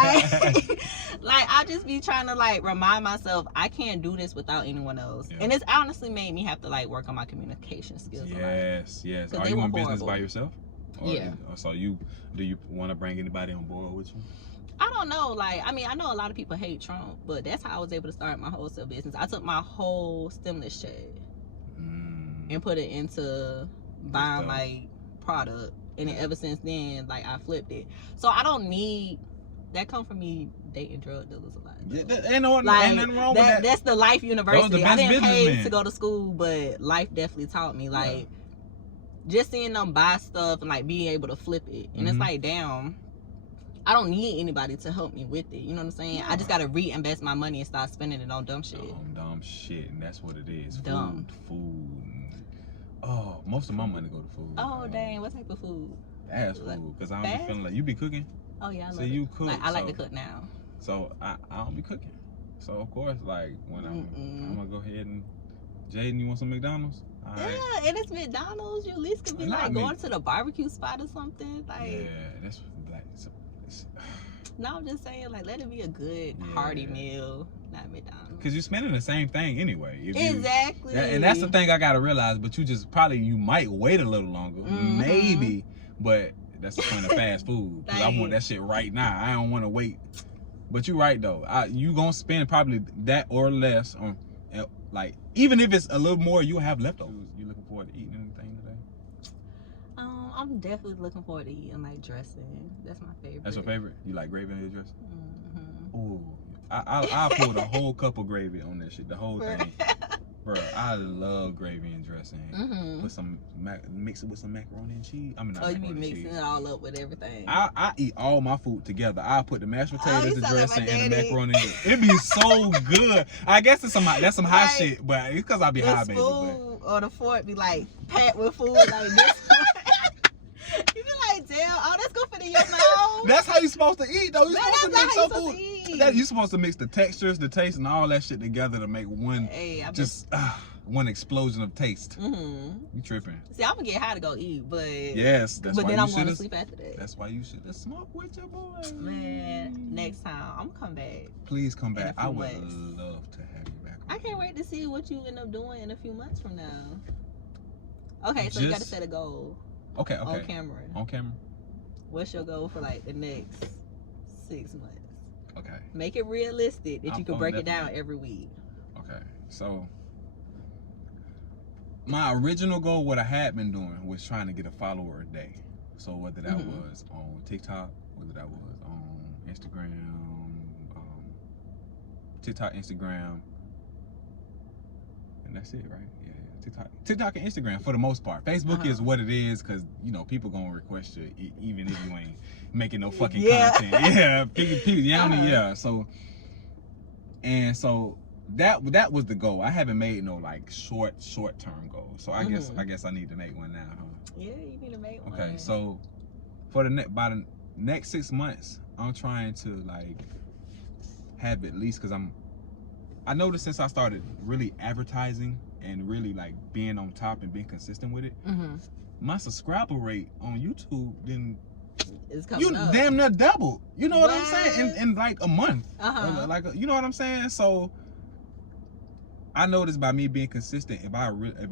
Like I just be trying to like remind myself I can't do this without anyone else. Yeah. And it's honestly made me have to like work on my communication skills. Yes. Are they you were in business horrible. by yourself? Or Yeah. So do you want to bring anybody on board with you? I don't know. Like, I mean, I know a lot of people hate Trump, but that's how I was able to start my wholesale business. I took my whole stimulus check and put it into buying like product, and then ever since then, like I flipped it. So I don't need that. Come from me dating drug dealers a lot. Yeah, ain't nothing wrong with that. That's the life university. The I didn't pay businessmen to go to school, but life definitely taught me. Like just seeing them buy stuff and like being able to flip it, and it's like, damn. I don't need anybody to help me with it. You know what I'm saying? I just gotta reinvest my money and start spending it on dumb shit. Dumb shit, and that's what it is. Dumb. Food. Oh, most of my money go to food. Oh, dang. What type of food? Fast food. Because I don't be feeling like, you be cooking? Oh, yeah, I love it. You cook. Like, I like to cook now. So, I don't be cooking. So, of course, like, when I'm going to go ahead and, Jaden, you want some McDonald's? All right. Yeah, and it's McDonald's. You at least could be like going to the barbecue spot or something. Like, yeah, that's like, no, I'm just saying, like, let it be a good, hearty meal, not McDonald's. Because you're spending the same thing anyway. Exactly. And that's the thing I got to realize, but you might wait a little longer. Maybe, but that's the point of fast food. Because I want that shit right now. I don't want to wait. But you're right, though. You going to spend probably that or less on, like, even if it's a little more, you'll have leftovers. You looking forward to eating anything today? I'm definitely looking forward to eating like dressing. That's my favorite. That's your favorite? You like gravy on your dressing? Mm-hmm. Ooh, I'll pour the whole cup of gravy on that shit, the whole thing. Bro, I love gravy and dressing. Put some mix it with some macaroni and cheese. I mean, not you be macaroni mixing it all up with everything. I eat all my food together. I put the mashed potatoes, the dressing, like and the macaroni. It be so good. I guess that's some high shit, but it's because I be high, baby. The spoon or the fork be like packed with food like this. You be like, damn, oh, that's good for your mouth. That's how you supposed to eat, though. You're supposed to mix your food. food. You're supposed to mix the textures, the taste, and all that shit together to make one one explosion of taste. You tripping. See, I'm gonna get high to go eat, but yes, that's but why then you I'm going to sleep after that. That's why you should have smoked with your boy. Man, next time I'm gonna come back. Please come back. I would love to have you back. I can't wait to see what you end up doing in a few months from now. Okay, so you got to set a goal. Okay. On camera. On camera. What's your goal for like the next 6 months? Okay. Make it realistic that you can break it down every week. Okay. So my original goal, what I had been doing, was trying to get a follower a day. So whether that was on TikTok, whether that was on Instagram, TikTok, Instagram, and that's it, right? Yeah. TikTok and Instagram for the most part. Facebook is what it is, because you know people gonna request you even if you ain't making no fucking content. Yeah, yeah. So that was the goal. I haven't made no like short term goals. So I guess I need to make one now, huh? Yeah, you need to make one. Okay, so for by the next 6 months, I'm trying to like have at least, because I noticed since I started really advertising and really like being on top and being consistent with it, my subscriber rate on YouTube then damn near doubled. You know what I'm saying? In like a month. Like you know what I'm saying? So I noticed by me being consistent, if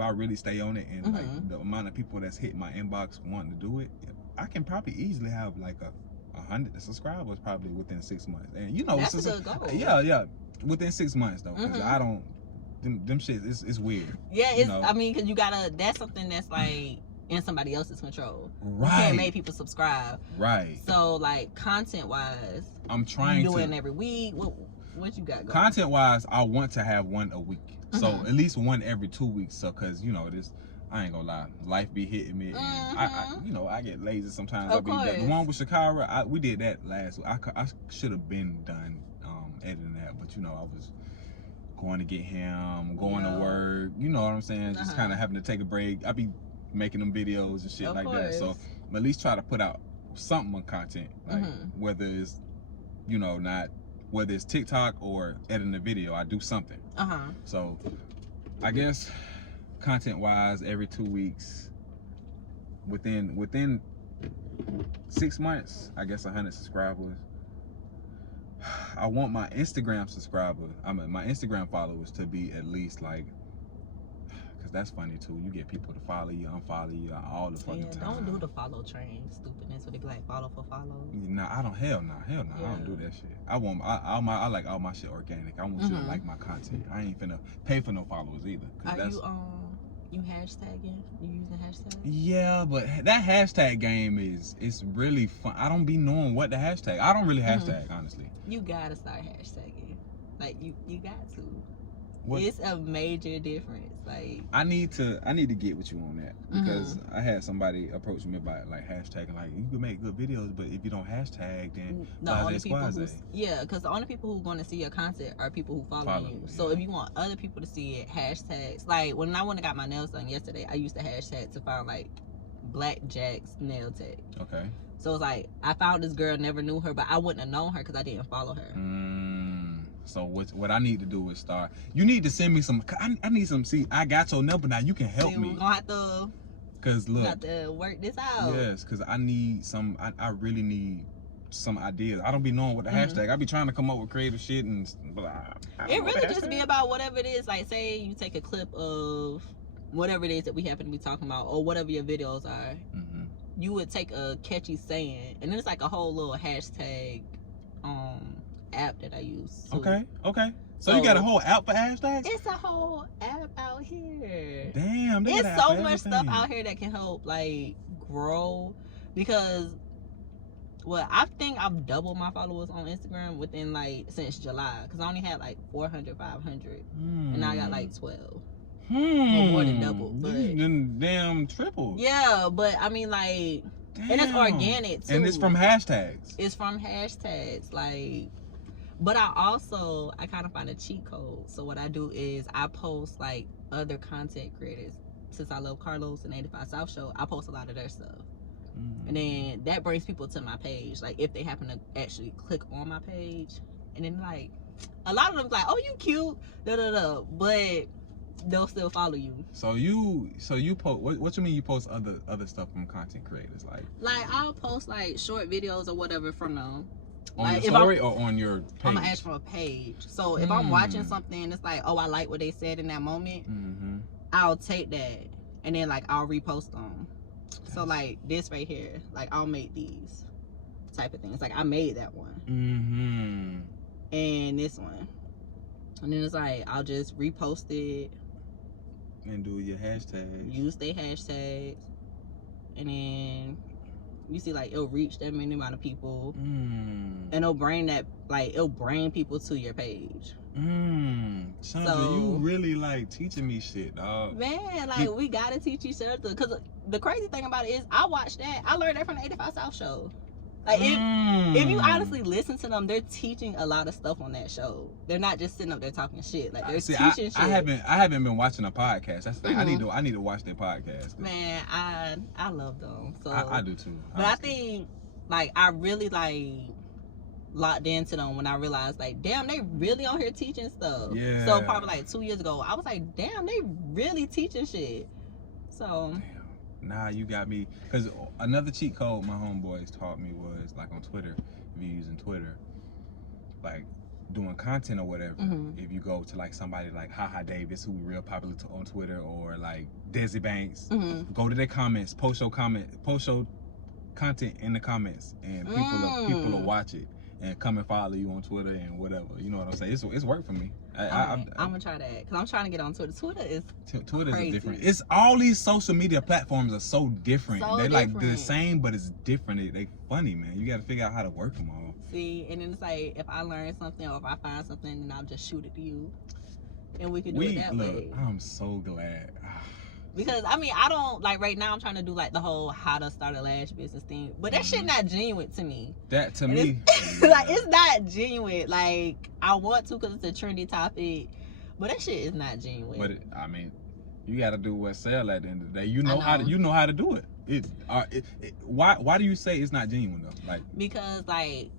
I really stay on it and like the amount of people that's hit my inbox wanting to do it, I can probably easily have like 100 subscribers probably within 6 months. And you know, that's a good goal. Yeah, within 6 months though, because I don't. Them shit is weird. Yeah, it's. I mean, because you gotta. That's something that's like in somebody else's control. Right. You can't make people subscribe. Right. So like content wise, I'm trying to doing every week. What you got going? Content wise, I want to have one a week. So at least one every 2 weeks. So cause you know this. I ain't gonna lie, life be hitting me, and I you know, I get lazy sometimes. Of the one with Shakira, we did that last week. I should have been done editing that, but you know, I was going to get him, going to work. You know what I'm saying? Just kind of having to take a break. I be making them videos and shit like that. So at least try to put out something on content, like whether it's whether it's TikTok or editing a video, I do something. So I guess content wise, every 2 weeks, within 6 months, I guess 100 subscribers. I want my Instagram my Instagram followers to be at least like, cause that's funny too. You get people to follow you, unfollow you all the fucking time. Don't do the follow train stupidness. What they be like, follow for follow. Nah, I don't. Hell no. I don't do that shit. I like all my shit organic. I want you to like my content. I ain't finna pay for no followers either. Are you hashtagging? You using hashtags? Yeah, but that hashtag game it's really fun. I don't be knowing what the hashtag. I don't really hashtag, honestly. You gotta start hashtagging. Like you got to. What? It's a major difference. Like I need to get with you on that, because I had somebody approach me about like hashtagging, like you can make good videos, but if you don't hashtag, then because the only people who going to see your content are people who follow you. So if you want other people to see it, hashtags. Like when I went and got my nails done yesterday, I used the hashtag to find like Black Jack's nail tech. Okay. So it's like I found this girl, never knew her, but I wouldn't have known her because I didn't follow her. So what I need to do is start. You need to send me some. I need some. See, I got your number now. You can help me. We're gonna have to. Cause look, we have to work this out. Yes, cause I need some. I really need some ideas. I don't be knowing what the hashtag. I be trying to come up with creative shit and blah. It really just be about whatever it is. Like say you take a clip of whatever it is that we happen to be talking about, or whatever your videos are. You would take a catchy saying, and then it's like a whole little hashtag app that I use. Okay. So you got a whole app for hashtags? It's a whole app out here. Damn, it's so much stuff out here that can help like grow, because I think I've doubled my followers on Instagram within like since July, because I only had like 400, 500, and now I got like 12. More than double, but damn triple. Yeah, but I mean like, and it's organic too. And it's from hashtags. It's from hashtags, like. But I kind of find a cheat code. So what I do is I post like other content creators. Since I love Carlos and 85 South Show, I post a lot of their stuff. And then that brings people to my page. Like if they happen to actually click on my page, and then like a lot of them like, oh, you cute, but they'll still follow you. So you post what you mean you post other stuff from content creators, like I'll post like short videos or whatever from them. On your story or on your page? On my actual page. So if I'm watching something, it's like, oh, I like what they said in that moment. I'll take that and then like I'll repost them. So like this right here, like I'll make these type of things. Like I made that one. And this one. And then it's like I'll just repost it. And do your hashtags. Use their hashtags. And then you see like it'll reach that many amount of people. And it'll bring people to your page. Sandra, you really like teaching me shit, dog. Man, like we gotta teach each other, because the crazy thing about it is I watched that. I learned that from the 85 South Show. Like if you honestly listen to them, they're teaching a lot of stuff on that show. They're not just sitting up there talking shit. Like they're teaching shit. I haven't been watching a podcast. That's the thing. I need to watch their podcast. Man, I love them. So I do too. But I think like I really like locked into them when I realized, like, damn, they really on here teaching stuff. Yeah. So probably like 2 years ago, I was like, damn, they really teaching shit. So. Damn. Nah, you got me. Because another cheat code my homeboys taught me was, like, on Twitter, if you're using Twitter, like, doing content or whatever, if you go to, like, somebody like Haha Davis, who real popular on Twitter, or, like, Desi Banks, go to their comments, post your content in the comments, and people will watch it and come and follow you on Twitter and whatever. You know what I'm saying? It's worked for me. I'm gonna try that because I'm trying to get on Twitter. Twitter is different. It's all these social media platforms are so different. They're different. Like the same, but it's different. They funny, man. You got to figure out how to work them all. See, and then it's like if I learn something or if I find something, then I'll just shoot it to you, and we can do it that way. I'm so glad. Because I mean, I don't like right now. I'm trying to do like the whole how to start a lash business thing, but that shit not genuine to me. That to me, like it's not genuine. Like I want to because it's a trendy topic, but that shit is not genuine. But I mean, you got to do what sell at the end of the day. You know how to do it. Why do you say it's not genuine though? Like because like.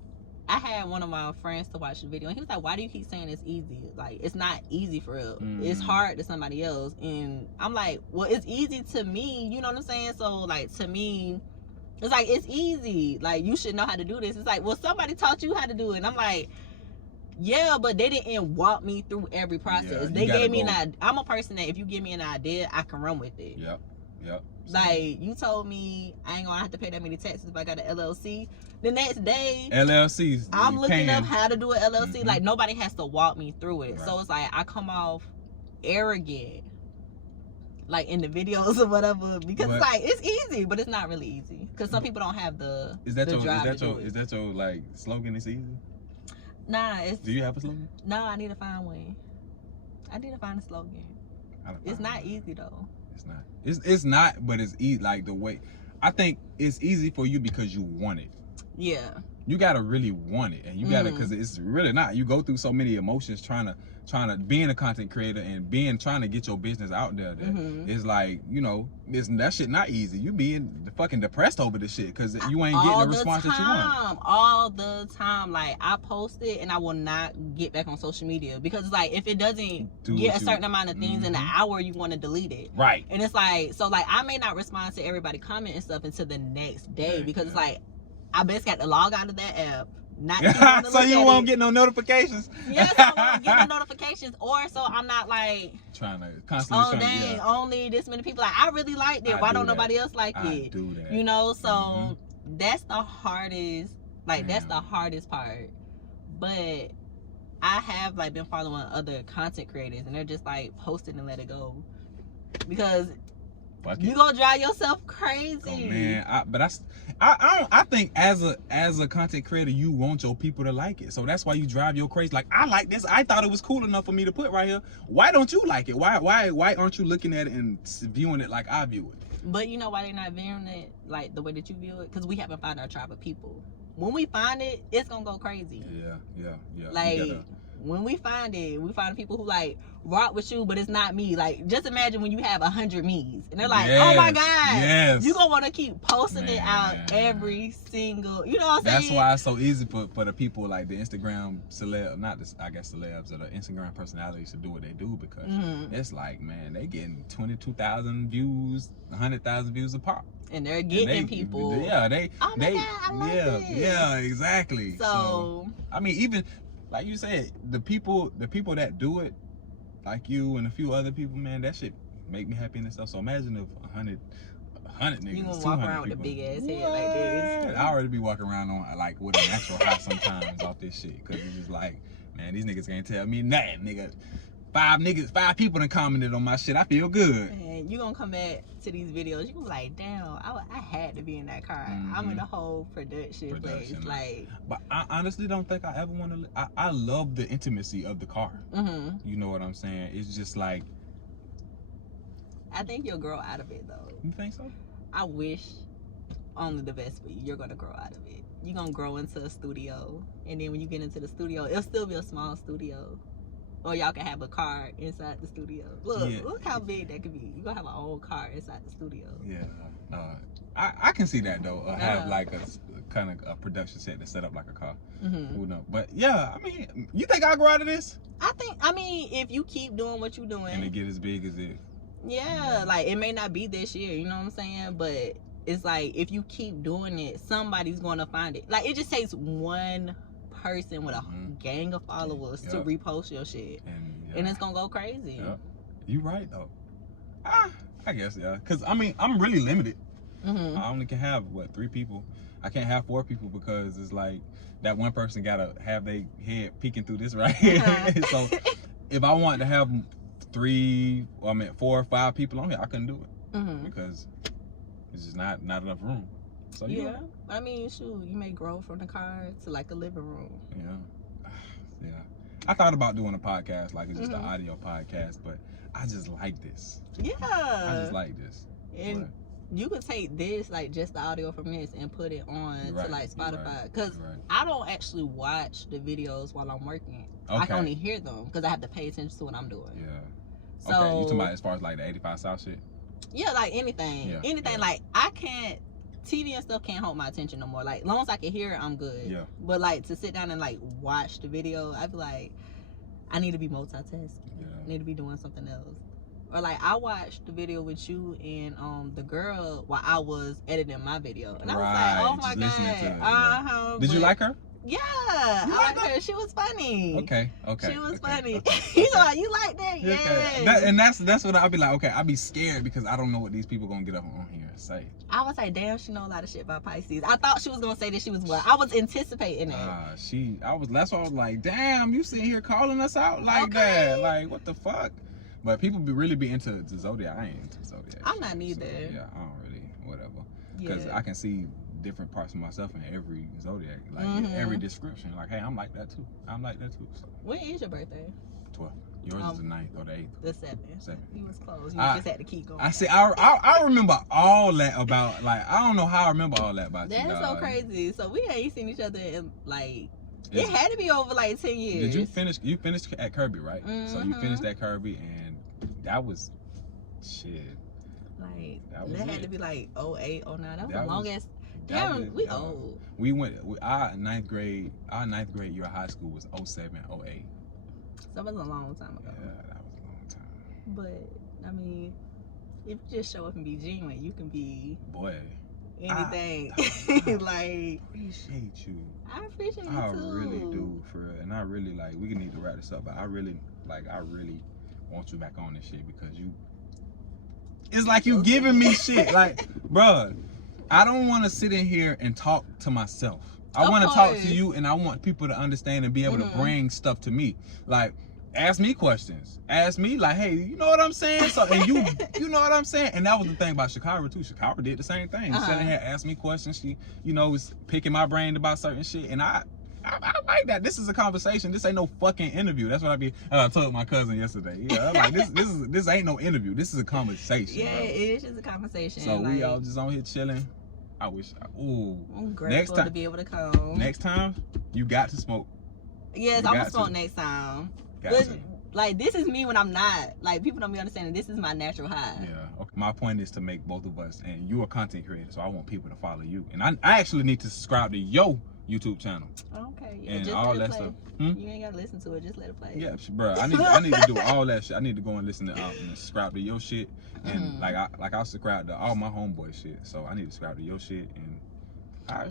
I had one of my friends to watch the video, and he was like, why do you keep saying it's easy? Like, it's not easy for real. It's hard to somebody else. And I'm like, well, it's easy to me. You know what I'm saying? So, like, to me, it's like, it's easy. Like, you should know how to do this. It's like, well, somebody taught you how to do it. And I'm like, yeah, but they didn't walk me through every process. Yeah, they gave me an idea. I'm a person that if you give me an idea, I can run with it. Yep. Like, you told me I ain't gonna have to pay that many taxes if I got an LLC. The next day, LLCs, I'm looking up how to do an LLC. Like, nobody has to walk me through it. Right. So it's like I come off arrogant, like in the videos or whatever, because it's like it's easy, but it's not really easy. Because some people don't have the drive to do it. Is that your like slogan? It's easy. Nah, it's. Do you have a slogan? No, I need to find one. I need to find a slogan. It's not easy though. It's not. It's not, but it's easy. Like the way, I think it's easy for you because you want it. Yeah. You gotta really want it, and you gotta, because it's really not. You go through so many emotions trying to being a content creator and trying to get your business out there. It's like, you know, that shit not easy. You being fucking depressed over this shit because you ain't getting the response that you want. All the time. Like, I post it and I will not get back on social media because it's like if it doesn't get a certain amount of things in the hour, you want to delete it. Right. And it's like, so like I may not respond to everybody commenting stuff until the next day because it's like I best got to log out of that app. Not so you won't get no notifications. Yes, I won't get no notifications, or so I'm not like trying to constantly. Only this many people. Like, I really liked it. Why don't nobody else like it? I do that. You know, so that's the hardest. Like, that's the hardest part. But I have like been following other content creators, and they're just like posting and let it go because. You gonna drive yourself crazy. Oh, man, I think as a content creator, you want your people to like it, so that's why you drive your crazy. Like, I like this. I thought it was cool enough for me to put right here. Why don't you like it? Why aren't you looking at it and viewing it like I view it? But you know why they're not viewing it like the way that you view it? Because we haven't found our tribe of people. When we find it, it's gonna go crazy. Yeah. Like. When we find people who like rock with you, but it's not me. Like, just imagine when you have 100 me's and they're like, oh my God, you gonna want to keep posting it out every single, you know what I'm saying? That's why it's so easy for the people like the Instagram celebs or the Instagram personalities to do what they do, because it's like, man, they getting 22,000 views, 100,000 views a pop. And they're getting people. Yeah, oh my God, I love this. Yeah, exactly. So I mean, even like you said, the people that do it, like you and a few other people, man, that shit make me happy and stuff. So imagine if 100 niggas, you gonna walk around with a big ass head like this. I already be walking around on like with a natural high sometimes off this shit, because it's just like, man, these niggas can't tell me nothing, nigga. 5 people done commented on my shit. I feel good. Man, you gonna come back to these videos, you gonna be like, damn, I had to be in that car. I'm in the whole production place. Like, but I honestly don't think I ever want to. I love the intimacy of the car. You know what I'm saying? It's just like, I think you'll grow out of it though. You think so? I wish only the best for you. You're gonna grow out of it. You're gonna grow into a studio, and then when you get into the studio, it'll still be a small studio. Or y'all can have a car inside the studio. Look how big that could be. You gonna have an old car inside the studio. Yeah, I can see that though. Have like a kind of a production set to set up like a car. Who knows? But yeah, I mean, you think I'll grow out of this? I mean, if you keep doing what you're doing, And it get as big as it. yeah, like it may not be this year, you know what I'm saying? But it's like if you keep doing it, somebody's gonna find it. Like it just takes one person with a gang of followers to repost your shit, and it's gonna go crazy. Yeah, you right though. I guess cause I mean I'm really limited. I only can have 3 people. I can't have 4 people because it's like that one person gotta have their head peeking through this right. So if I wanted to have 4 or 5 people on here, I couldn't do it because it's just not enough room. So yeah, I mean, shoot, you may grow from the car to like a living room. Yeah. I thought about doing a podcast, like it's just an audio podcast, but I just like this. Yeah. I just like this. And you could take this, like just the audio from this, and put it on to like Spotify. Because I don't actually watch the videos while I'm working. Okay. I can only hear them because I have to pay attention to what I'm doing. Yeah. So, okay, you talking about as far as like the 85 South shit? Yeah, like anything. Yeah. Anything. Yeah. Like I can't. TV and stuff can't hold my attention no more. Like, as long as I can hear it, I'm good. Yeah. But like to sit down and like watch the video, I feel like I need to be multitasking. Yeah. I need to be doing something else. Or like I watched the video with you and the girl while I was editing my video, and I was like, oh my god. Did you like her? Yeah, I like her. She was funny. Okay. She was funny. You know, you like that? Yeah. And that's what I'll be like. Okay, I'll be scared because I don't know what these people gonna get up on here and say. I was like, damn, she know a lot of shit about Pisces. I thought she was gonna say that she was what? I was anticipating it. That's why I was like, damn, you sitting here calling us out like that? Like, what the fuck? But people really be into the zodiac. I ain't into zodiac. I'm not either. So, yeah, I don't really, whatever. Because I can see different parts of myself in every zodiac, like every description. Like, hey, I'm like that too. I'm like that too. So. When is your birthday? 12th. Yours is the 9th or the 8th. The 7th. You was close. You just had to keep going. I see. I remember all that about, like, I don't know how I remember all that about you. That's so crazy. So we ain't seen each other in like. It had to be over like 10 years. Did you finish? You finished at Kirby, right? So you finished at Kirby, and that was shit. Like that had to be like 08, 09. That was the longest. Damn, we old. We went. Our ninth grade year of high school was 07, 08. So it was a long time ago. Yeah, that was a long time. But I mean, if you just show up and be genuine, you can be anything. I appreciate you. I appreciate you too. I really do, for real. And I really we can need to wrap this up, but I really want you back on this shit because it's like you giving me shit. Like, bruh, I don't want to sit in here and talk to myself. I want to talk to you, and I want people to understand and be able to bring stuff to me. Like, ask me questions. Ask me, like, hey, you know what I'm saying? So, and you know what I'm saying? And that was the thing about Shakira too. Shakira did the same thing. She sat in here, asked me questions. She, was picking my brain about certain shit, and I like that. This is a conversation. This ain't no fucking interview. That's what I told my cousin yesterday. Yeah, I'm like, this ain't no interview. This is a conversation. Yeah, bro. It is just a conversation. So we all just on here chilling. I wish. I'm grateful to be able to come. Next time, you got to smoke. Yes, I'm gonna smoke next time. But like, this is me when I'm not. Like, people don't be understanding. This is my natural high. Yeah. Okay. My point is to make both of us, and you're a content creator, so I want people to follow you, and I actually need to subscribe to your YouTube channel. Okay. Yeah, and just all let that it play. stuff. You ain't gotta listen to it. Just let it play. Yeah, bro. I need to do all that shit. I need to go and listen to and subscribe to your shit, and I subscribe to all my homeboy shit. So I need to subscribe to your shit and.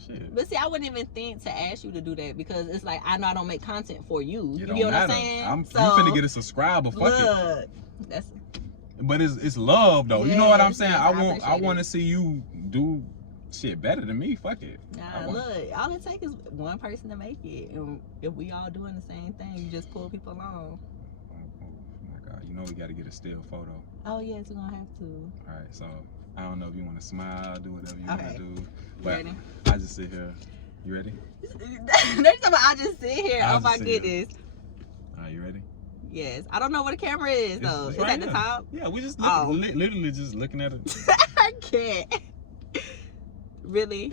Shit. But see, I wouldn't even think to ask you to do that because it's like I know I don't make content for you. You get what I'm saying? You finna get a subscriber. Fuck it. But it's love though. You know what I'm saying? I want to see you do shit better than me. Fuck it. Nah, look, all it takes is one person to make it, and if we all doing the same thing, you just pull people along. Oh my God! You know we got to get a still photo. Oh yes, we're gonna have to. All right, so. I don't know if you want to smile, do whatever you want to do. But ready? I just sit here. You ready? Next time I just sit here. Oh my goodness. Are you ready? Yes. I don't know where the camera is though. It's at the top? Yeah, we just literally just looking at it. I can't. Really?